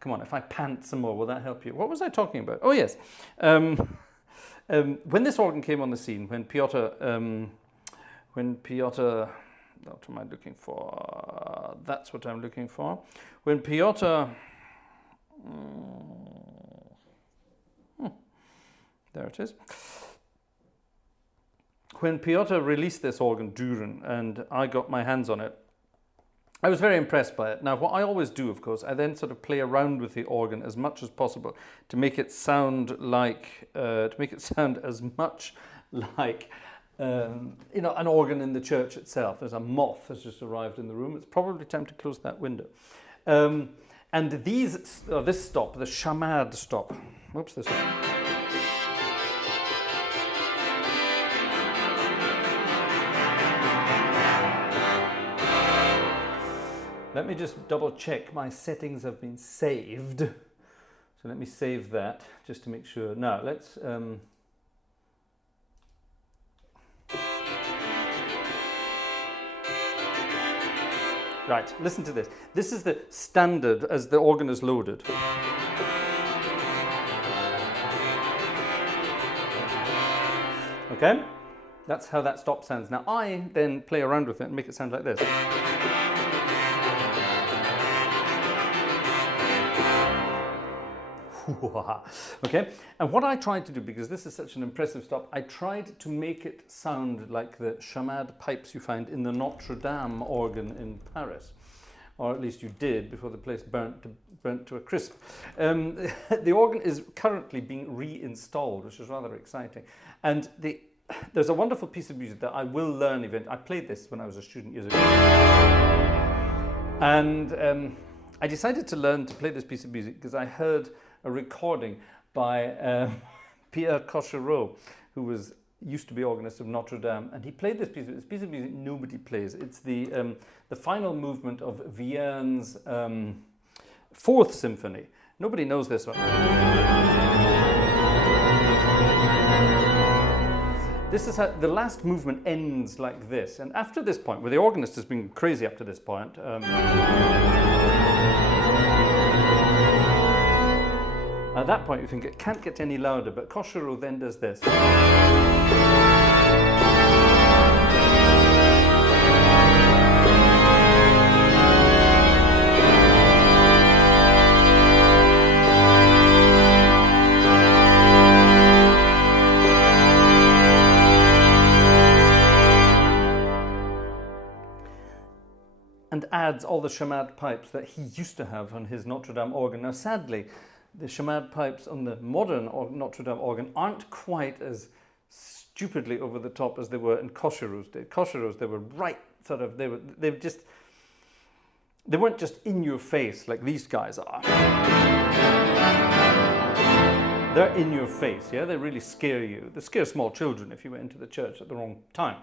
Come on, if I pant some more, will that help you? What was I talking about? Oh, yes. When this organ came on the scene, when Piotr, what am I looking for? That's what I'm looking for. When Piotr, there it is. When Piotr released this organ, Düren, and I got my hands on it, I was very impressed by it. Now, what I always do, of course, I then sort of play around with the organ as much as possible to make it sound like, as much like, you know, an organ in the church itself. There's a moth that's just arrived in the room. It's probably time to close that window. And this stop, the shamad stop. Whoops, this one. Let me just double check my settings have been saved. So let me save that just to make sure. Now let's right, listen to this. This is the standard as the organ is loaded. Okay? That's how that stop sounds. Now I then play around with it and make it sound like this. Okay, and what I tried to do, because this is such an impressive stop, I tried to make it sound like the chamade pipes you find in the Notre Dame organ in Paris, or at least you did before the place burnt to a crisp. The organ is currently being reinstalled, which is rather exciting, and there's a wonderful piece of music that I will learn eventually. I played this when I was a student years ago, and I decided to learn to play this piece of music because I heard a recording by Pierre Cochereau, who used to be organist of Notre Dame, and he played this piece of music nobody plays. It's the final movement of Vienn's 4th symphony. Nobody knows this one. This is how the last movement ends like this, and after this point, where the organist has been crazy up to this point, at that point you think it can't get any louder, but Cochereau then does this. And adds all the chamade pipes that he used to have on his Notre Dame organ. Now sadly, the chamade pipes on the modern Notre Dame organ aren't quite as stupidly over the top as they were in Cochereau's day. Cochereau's, they were right sort of, they weren't just in your face like these guys are. They're in your face, yeah? They really scare you. They scare small children if you went into the church at the wrong time.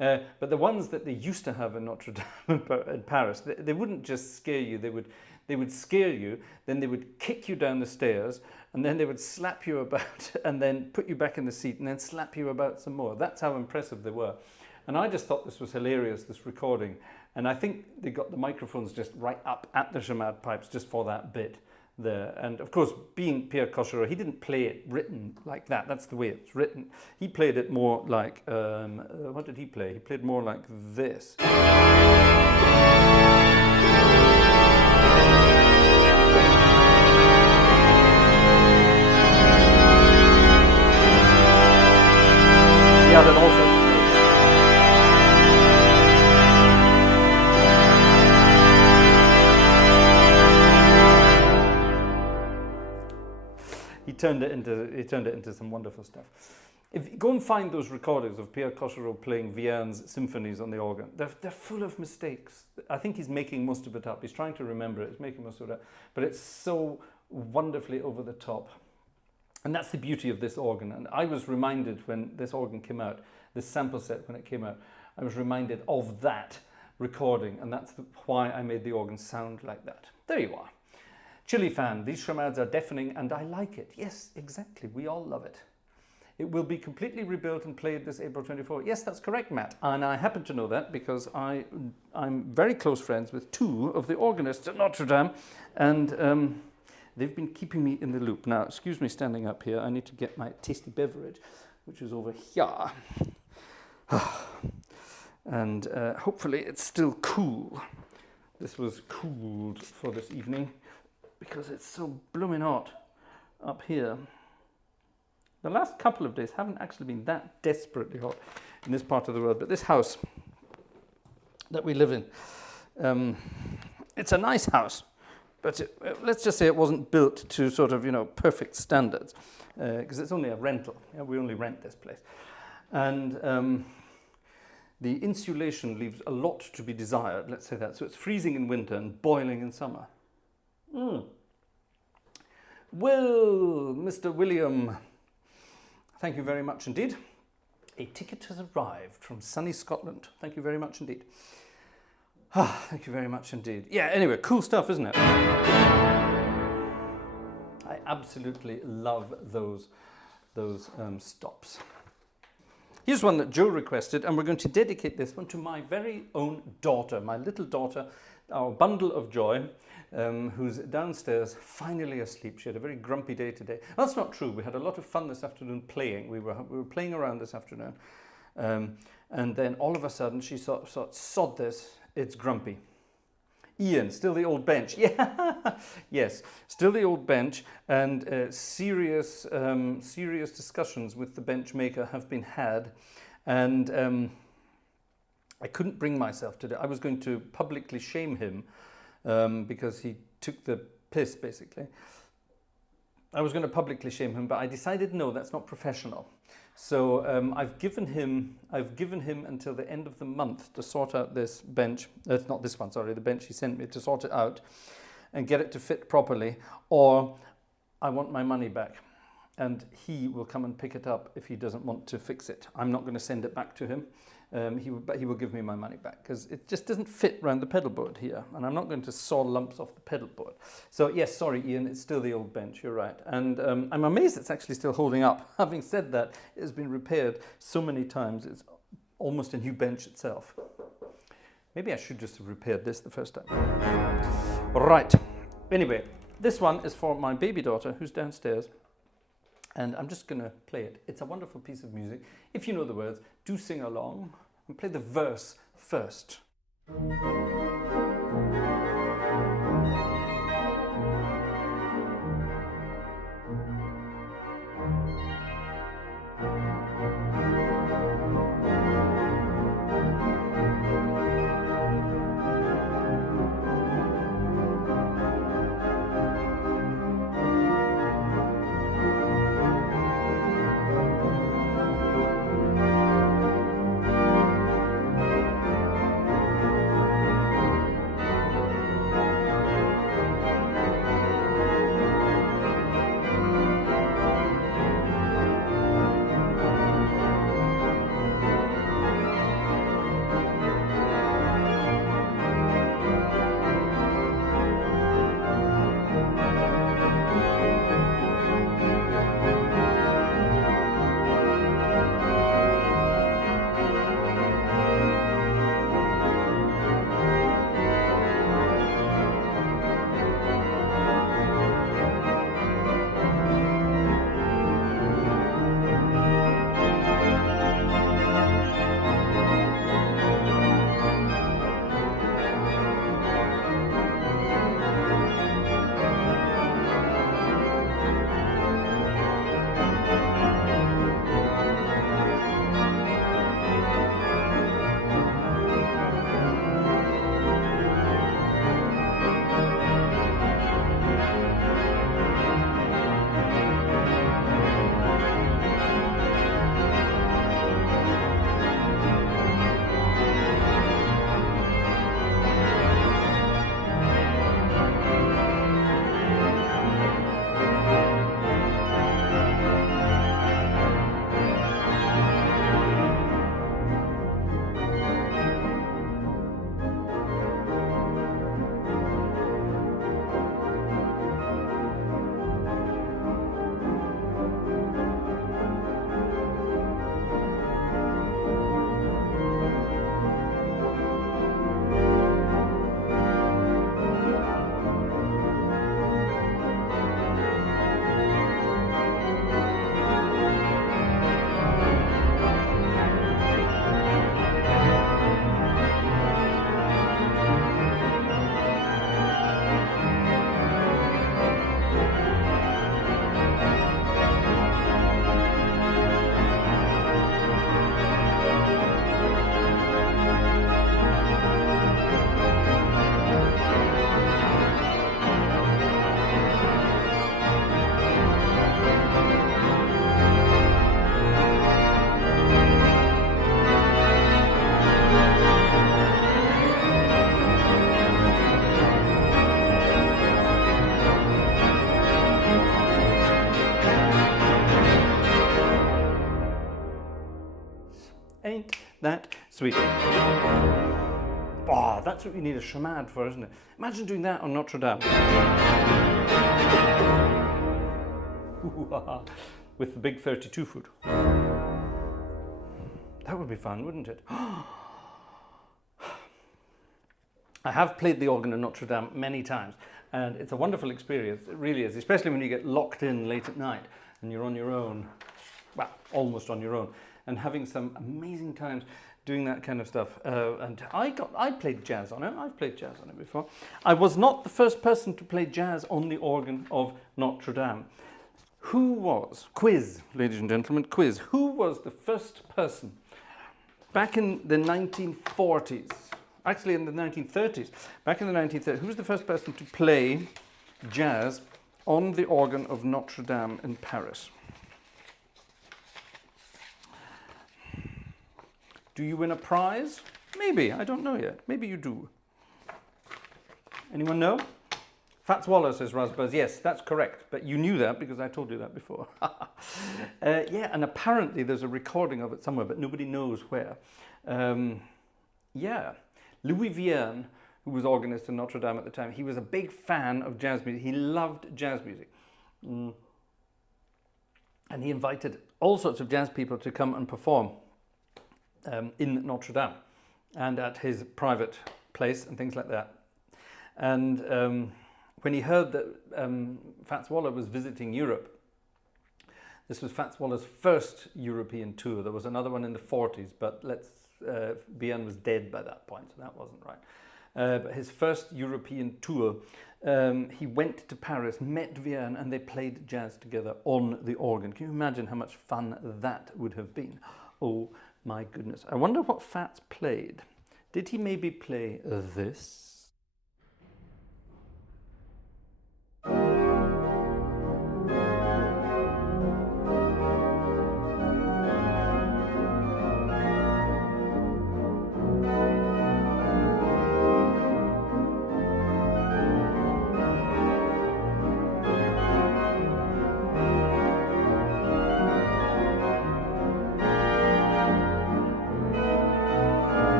But the ones that they used to have in Notre Dame in Paris, they wouldn't just scare you, they would scare you, then they would kick you down the stairs, and then they would slap you about, and then put you back in the seat, and then slap you about some more. That's how impressive they were. And I just thought this was hilarious, this recording. And I think they got the microphones just right up at the chamade pipes just for that bit there. And of course, being Pierre Cochereau, he didn't play it written like that. That's the way it's written. He played it more like, what did he play? He played more like this. He added all sorts of notes. turned it into some wonderful stuff. If you go and find those recordings of Pierre Cochereau playing Vian's symphonies on the organ, they're full of mistakes. I think he's making most of it up. He's trying to remember it. He's making most of it up. But it's so wonderfully over the top. And that's the beauty of this organ. And I was reminded when this organ came out, this sample set when it came out, I was reminded of that recording. And that's why I made the organ sound like that. There you are. Chili fan, these charades are deafening and I like it. Yes, exactly. We all love it. It will be completely rebuilt and played this April 24. Yes, that's correct, Matt. And I happen to know that because I'm very close friends with two of the organists at Notre Dame. And they've been keeping me in the loop. Now, excuse me standing up here. I need to get my tasty beverage, which is over here. And hopefully it's still cool. This was cooled for this evening because it's so blooming hot up here. The last couple of days haven't actually been that desperately hot in this part of the world, but this house that we live in, it's a nice house, but let's just say it wasn't built to sort of, perfect standards, because it's only a rental. Yeah, we only rent this place. And the insulation leaves a lot to be desired, let's say that. So it's freezing in winter and boiling in summer. Well, Mr. William, thank you very much indeed. A ticket has arrived from sunny Scotland. Thank you very much indeed. Thank you very much indeed. Yeah, anyway, cool stuff, isn't it? I absolutely love those stops. Here's one that Joe requested, and we're going to dedicate this one to my very own daughter, my little daughter, our bundle of joy, who's downstairs, finally asleep. She had a very grumpy day today. That's not true. We had a lot of fun this afternoon playing. We were playing around this afternoon. And then all of a sudden she thought, sod this, it's grumpy. Ian, still the old bench. Yeah, yes, still the old bench, and serious discussions with the bench maker have been had, and I couldn't bring myself to do it. I was going to publicly shame him because he took the piss, basically. I was going to publicly shame him, but I decided no, that's not professional. So I've given him until the end of the month to sort out this bench. It's not this one, sorry, the bench he sent me, to sort it out and get it to fit properly, or I want my money back. And he will come and pick it up if he doesn't want to fix it. I'm not going to send it back to him. But he will give me my money back because it just doesn't fit around the pedal board here, and I'm not going to saw lumps off the pedal board. So yes, sorry Ian, it's still the old bench, you're right. And I'm amazed it's actually still holding up. Having said that, it has been repaired so many times, it's almost a new bench itself. Maybe I should just have repaired this the first time. Right, anyway, this one is for my baby daughter who's downstairs. And I'm just going to play it. It's a wonderful piece of music. If you know the words, do sing along and play the verse first. that sweet. Oh, that's what you need a chamade for, isn't it? Imagine doing that on Notre Dame. With the big 32 foot. That would be fun, wouldn't it? I have played the organ in Notre Dame many times, and it's a wonderful experience. It really is, especially when you get locked in late at night and you're on your own, well, almost on your own, and having some amazing times doing that kind of stuff. And I played jazz on it. I've played jazz on it before. I was not the first person to play jazz on the organ of Notre Dame. Who was, quiz, ladies and gentlemen, quiz, who was the first person back in the 1940s, actually in the 1930s, back in the 1930s, who was the first person to play jazz on the organ of Notre Dame in Paris? Do you win a prize? Maybe, I don't know yet. Maybe you do. Anyone know? Fats Waller, says Raspberries. Yes, that's correct. But you knew that because I told you that before. Yeah, and apparently there's a recording of it somewhere, but nobody knows where. Yeah, Louis Vierne, who was organist in Notre Dame at the time, he was a big fan of jazz music. He loved jazz music. And he invited all sorts of jazz people to come and perform in Notre Dame and at his private place and things like that. And when he heard that Fats Waller was visiting Europe, this was Fats Waller's first European tour. There was another one in the 40s, but Vierne was dead by that point, so that wasn't right. But his first European tour, he went to Paris, met Vierne, and they played jazz together on the organ. Can you imagine how much fun that would have been? Oh my goodness. I wonder what Fats played. Did he maybe play this?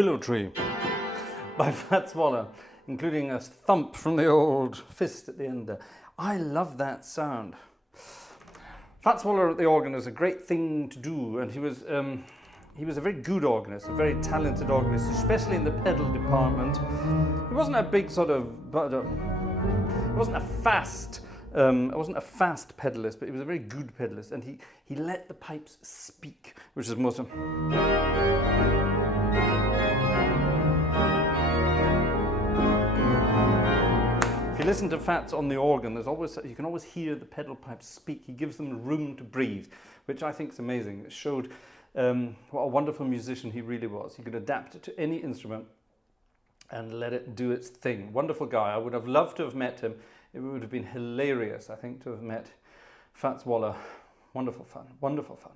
Willow Tree by Fats Waller, including a thump from the old fist at the end there. I love that sound. Fats Waller at the organ is a great thing to do, and he was a very good organist, a very talented organist, especially in the pedal department. He wasn't a big sort of, he wasn't a fast pedalist, but he was a very good pedalist, and he let the pipes speak, which is most. If you listen to Fats on the organ, you can always hear the pedal pipes speak. He gives them room to breathe, which I think is amazing. It showed what a wonderful musician he really was. He could adapt it to any instrument and let it do its thing. Wonderful guy. I would have loved to have met him. It would have been hilarious, I think, to have met Fats Waller. Wonderful fun, wonderful fun.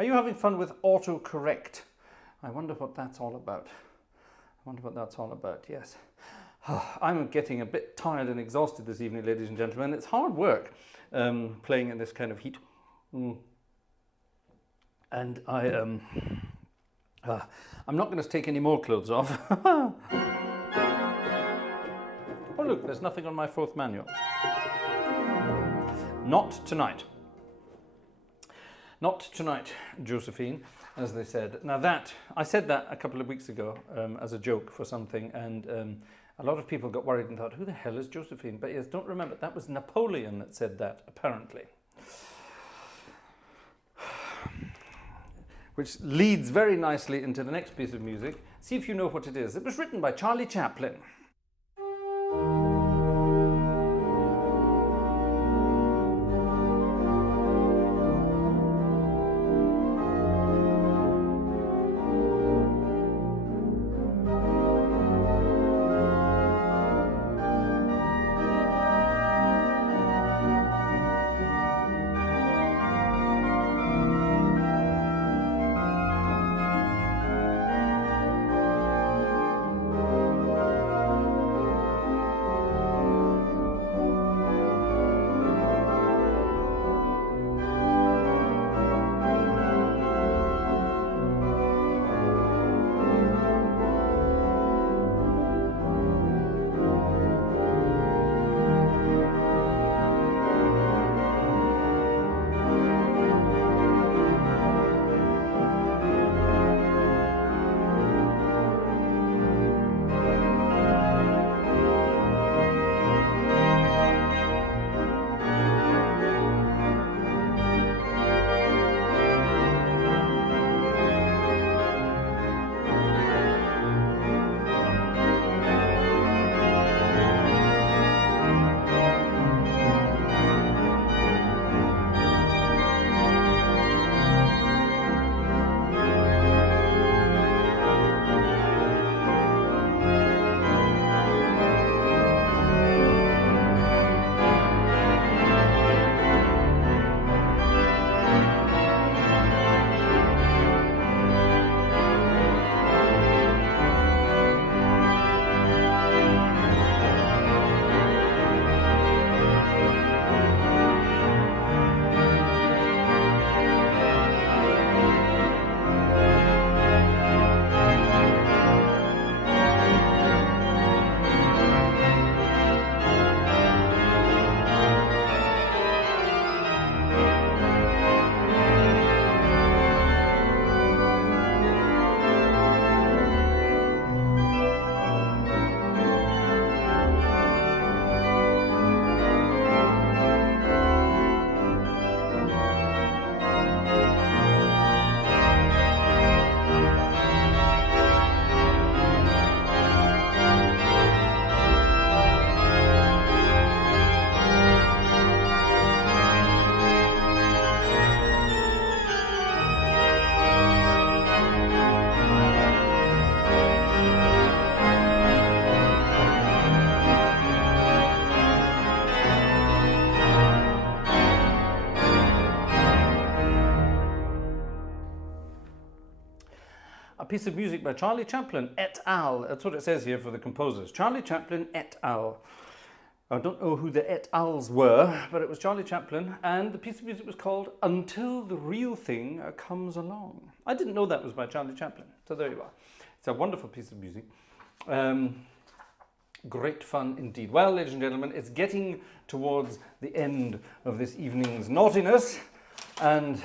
Are you having fun with autocorrect? I wonder what that's all about. I wonder what that's all about, yes. I'm getting a bit tired and exhausted this evening, ladies and gentlemen. It's hard work playing in this kind of heat. And I'm not going to take any more clothes off. Oh look, there's nothing on my fourth manual. Not tonight. Not tonight, Josephine, as they said. Now that, I said that a couple of weeks ago as a joke for something, and a lot of people got worried and thought, who the hell is Josephine? But yes, don't remember, that was Napoleon that said that, apparently. Which leads very nicely into the next piece of music. See if you know what it is. It was written by Charlie Chaplin. piece of music by Charlie Chaplin et al. That's what it says here for the composers. Charlie Chaplin et al. I don't know who the et als were, but it was Charlie Chaplin, and the piece of music was called Until the Real Thing Comes Along. I didn't know that was by Charlie Chaplin, so there you are. It's a wonderful piece of music. Great fun indeed. Well, ladies and gentlemen, it's getting towards the end of this evening's naughtiness, and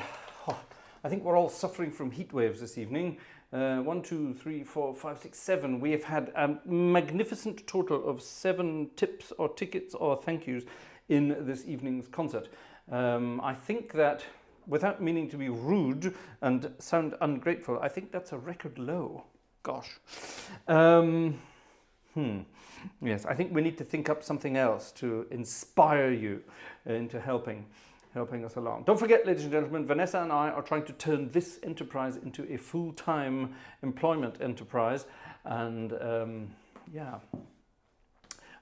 I think we're all suffering from heat waves this evening. 1, 2, 3, 4, 5, 6, 7. We have had a magnificent total of 7 tips or tickets or thank yous in this evening's concert. I think that, without meaning to be rude and sound ungrateful, I think that's a record low. Gosh. Yes, I think we need to think up something else to inspire you into helping us along. Don't forget, ladies and gentlemen, Vanessa and I are trying to turn this enterprise into a full-time employment enterprise, and yeah,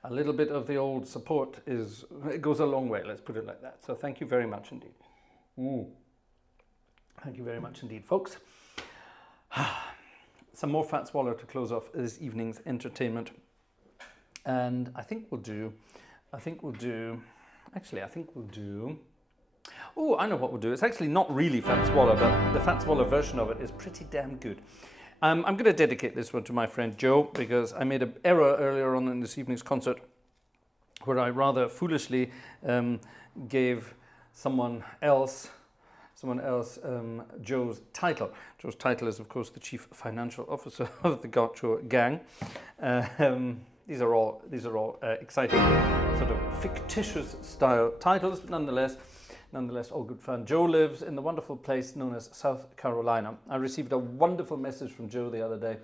a little bit of the old support it goes a long way, let's put it like that. So thank you very much indeed. Thank you very much indeed, folks. Some more Fat Swallow to close off this evening's entertainment. And I think we'll do, oh, I know what we'll do. It's actually not really Fat Swallow, but the Fat Swallow version of it is pretty damn good. I'm going to dedicate this one to my friend Joe, because I made an error earlier on in this evening's concert where I rather foolishly gave someone else Joe's title. Joe's title is, of course, the Chief Financial Officer of the Gartshore gang. These are all exciting, sort of fictitious style titles, but nonetheless all good fun. Joe lives in the wonderful place known as South Carolina. I received a wonderful message from Joe the other day,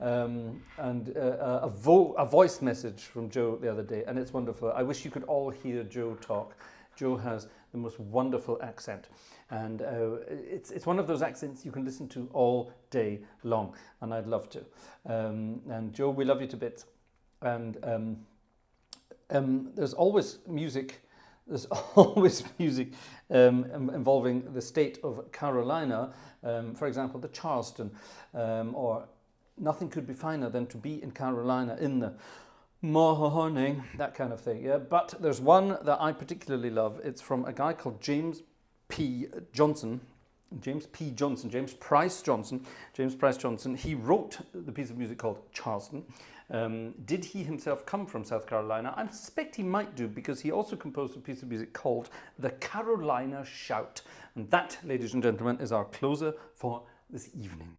and a voice message from Joe the other day, and it's wonderful. I wish you could all hear Joe talk. Joe has the most wonderful accent, and it's one of those accents you can listen to all day long, and I'd love to. And Joe, we love you to bits. And there's always music. There's always music involving the state of Carolina. For example, the Charleston, or nothing could be finer than to be in Carolina in the morning, that kind of thing. Yeah, but there's one that I particularly love. It's from a guy called James Price Johnson. He wrote the piece of music called Charleston. Did he himself come from South Carolina? I suspect he might do, because he also composed a piece of music called The Carolina Shout. And that, ladies and gentlemen, is our closer for this evening.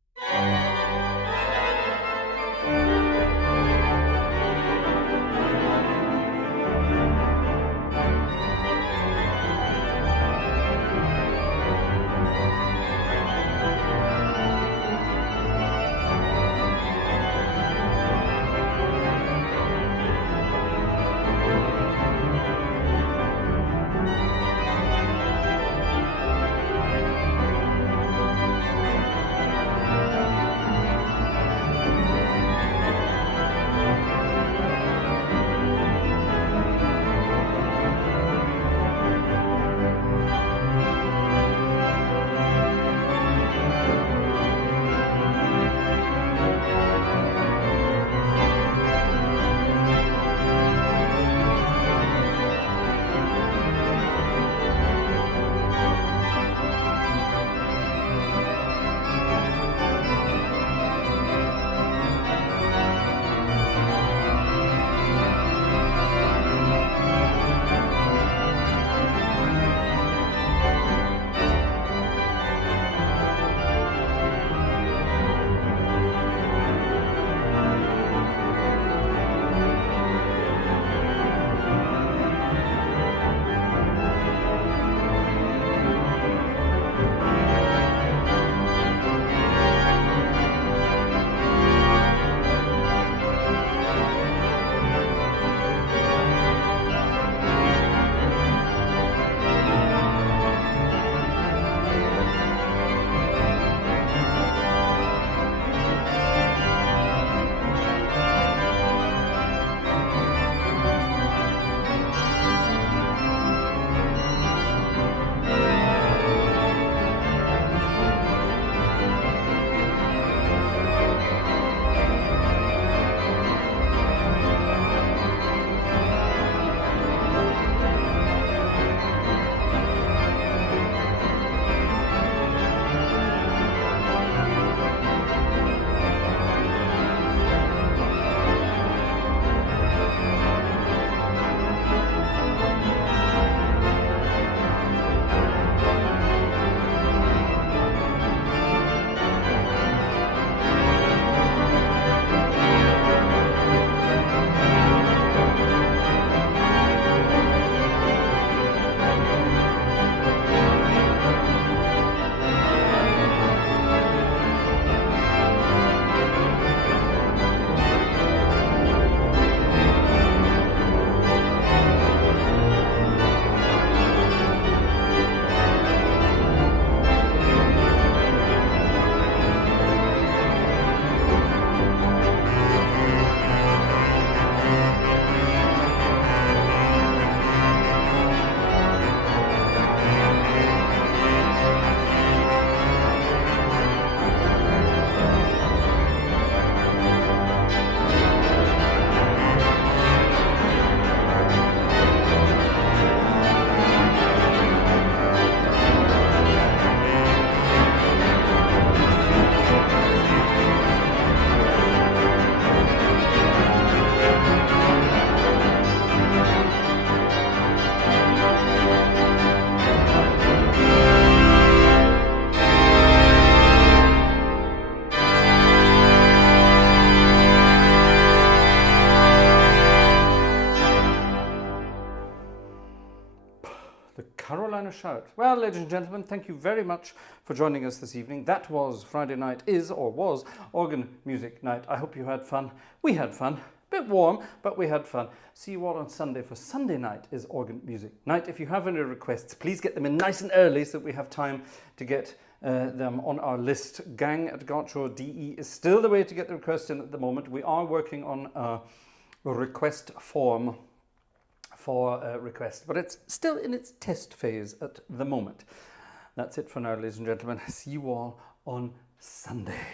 Carolina Shout. Well, ladies and gentlemen, thank you very much for joining us this evening. That was Friday night was organ music night. I hope you had fun. We had fun. Bit warm, but we had fun. See you all on Sunday for Sunday night is organ music night. If you have any requests, please get them in nice and early so that we have time to get them on our list. gang@gartshore.de is still the way to get the requests in at the moment. We are working on a request form for requests, but it's still in its test phase at the moment. That's it for now, ladies and gentlemen. See you all on Sunday.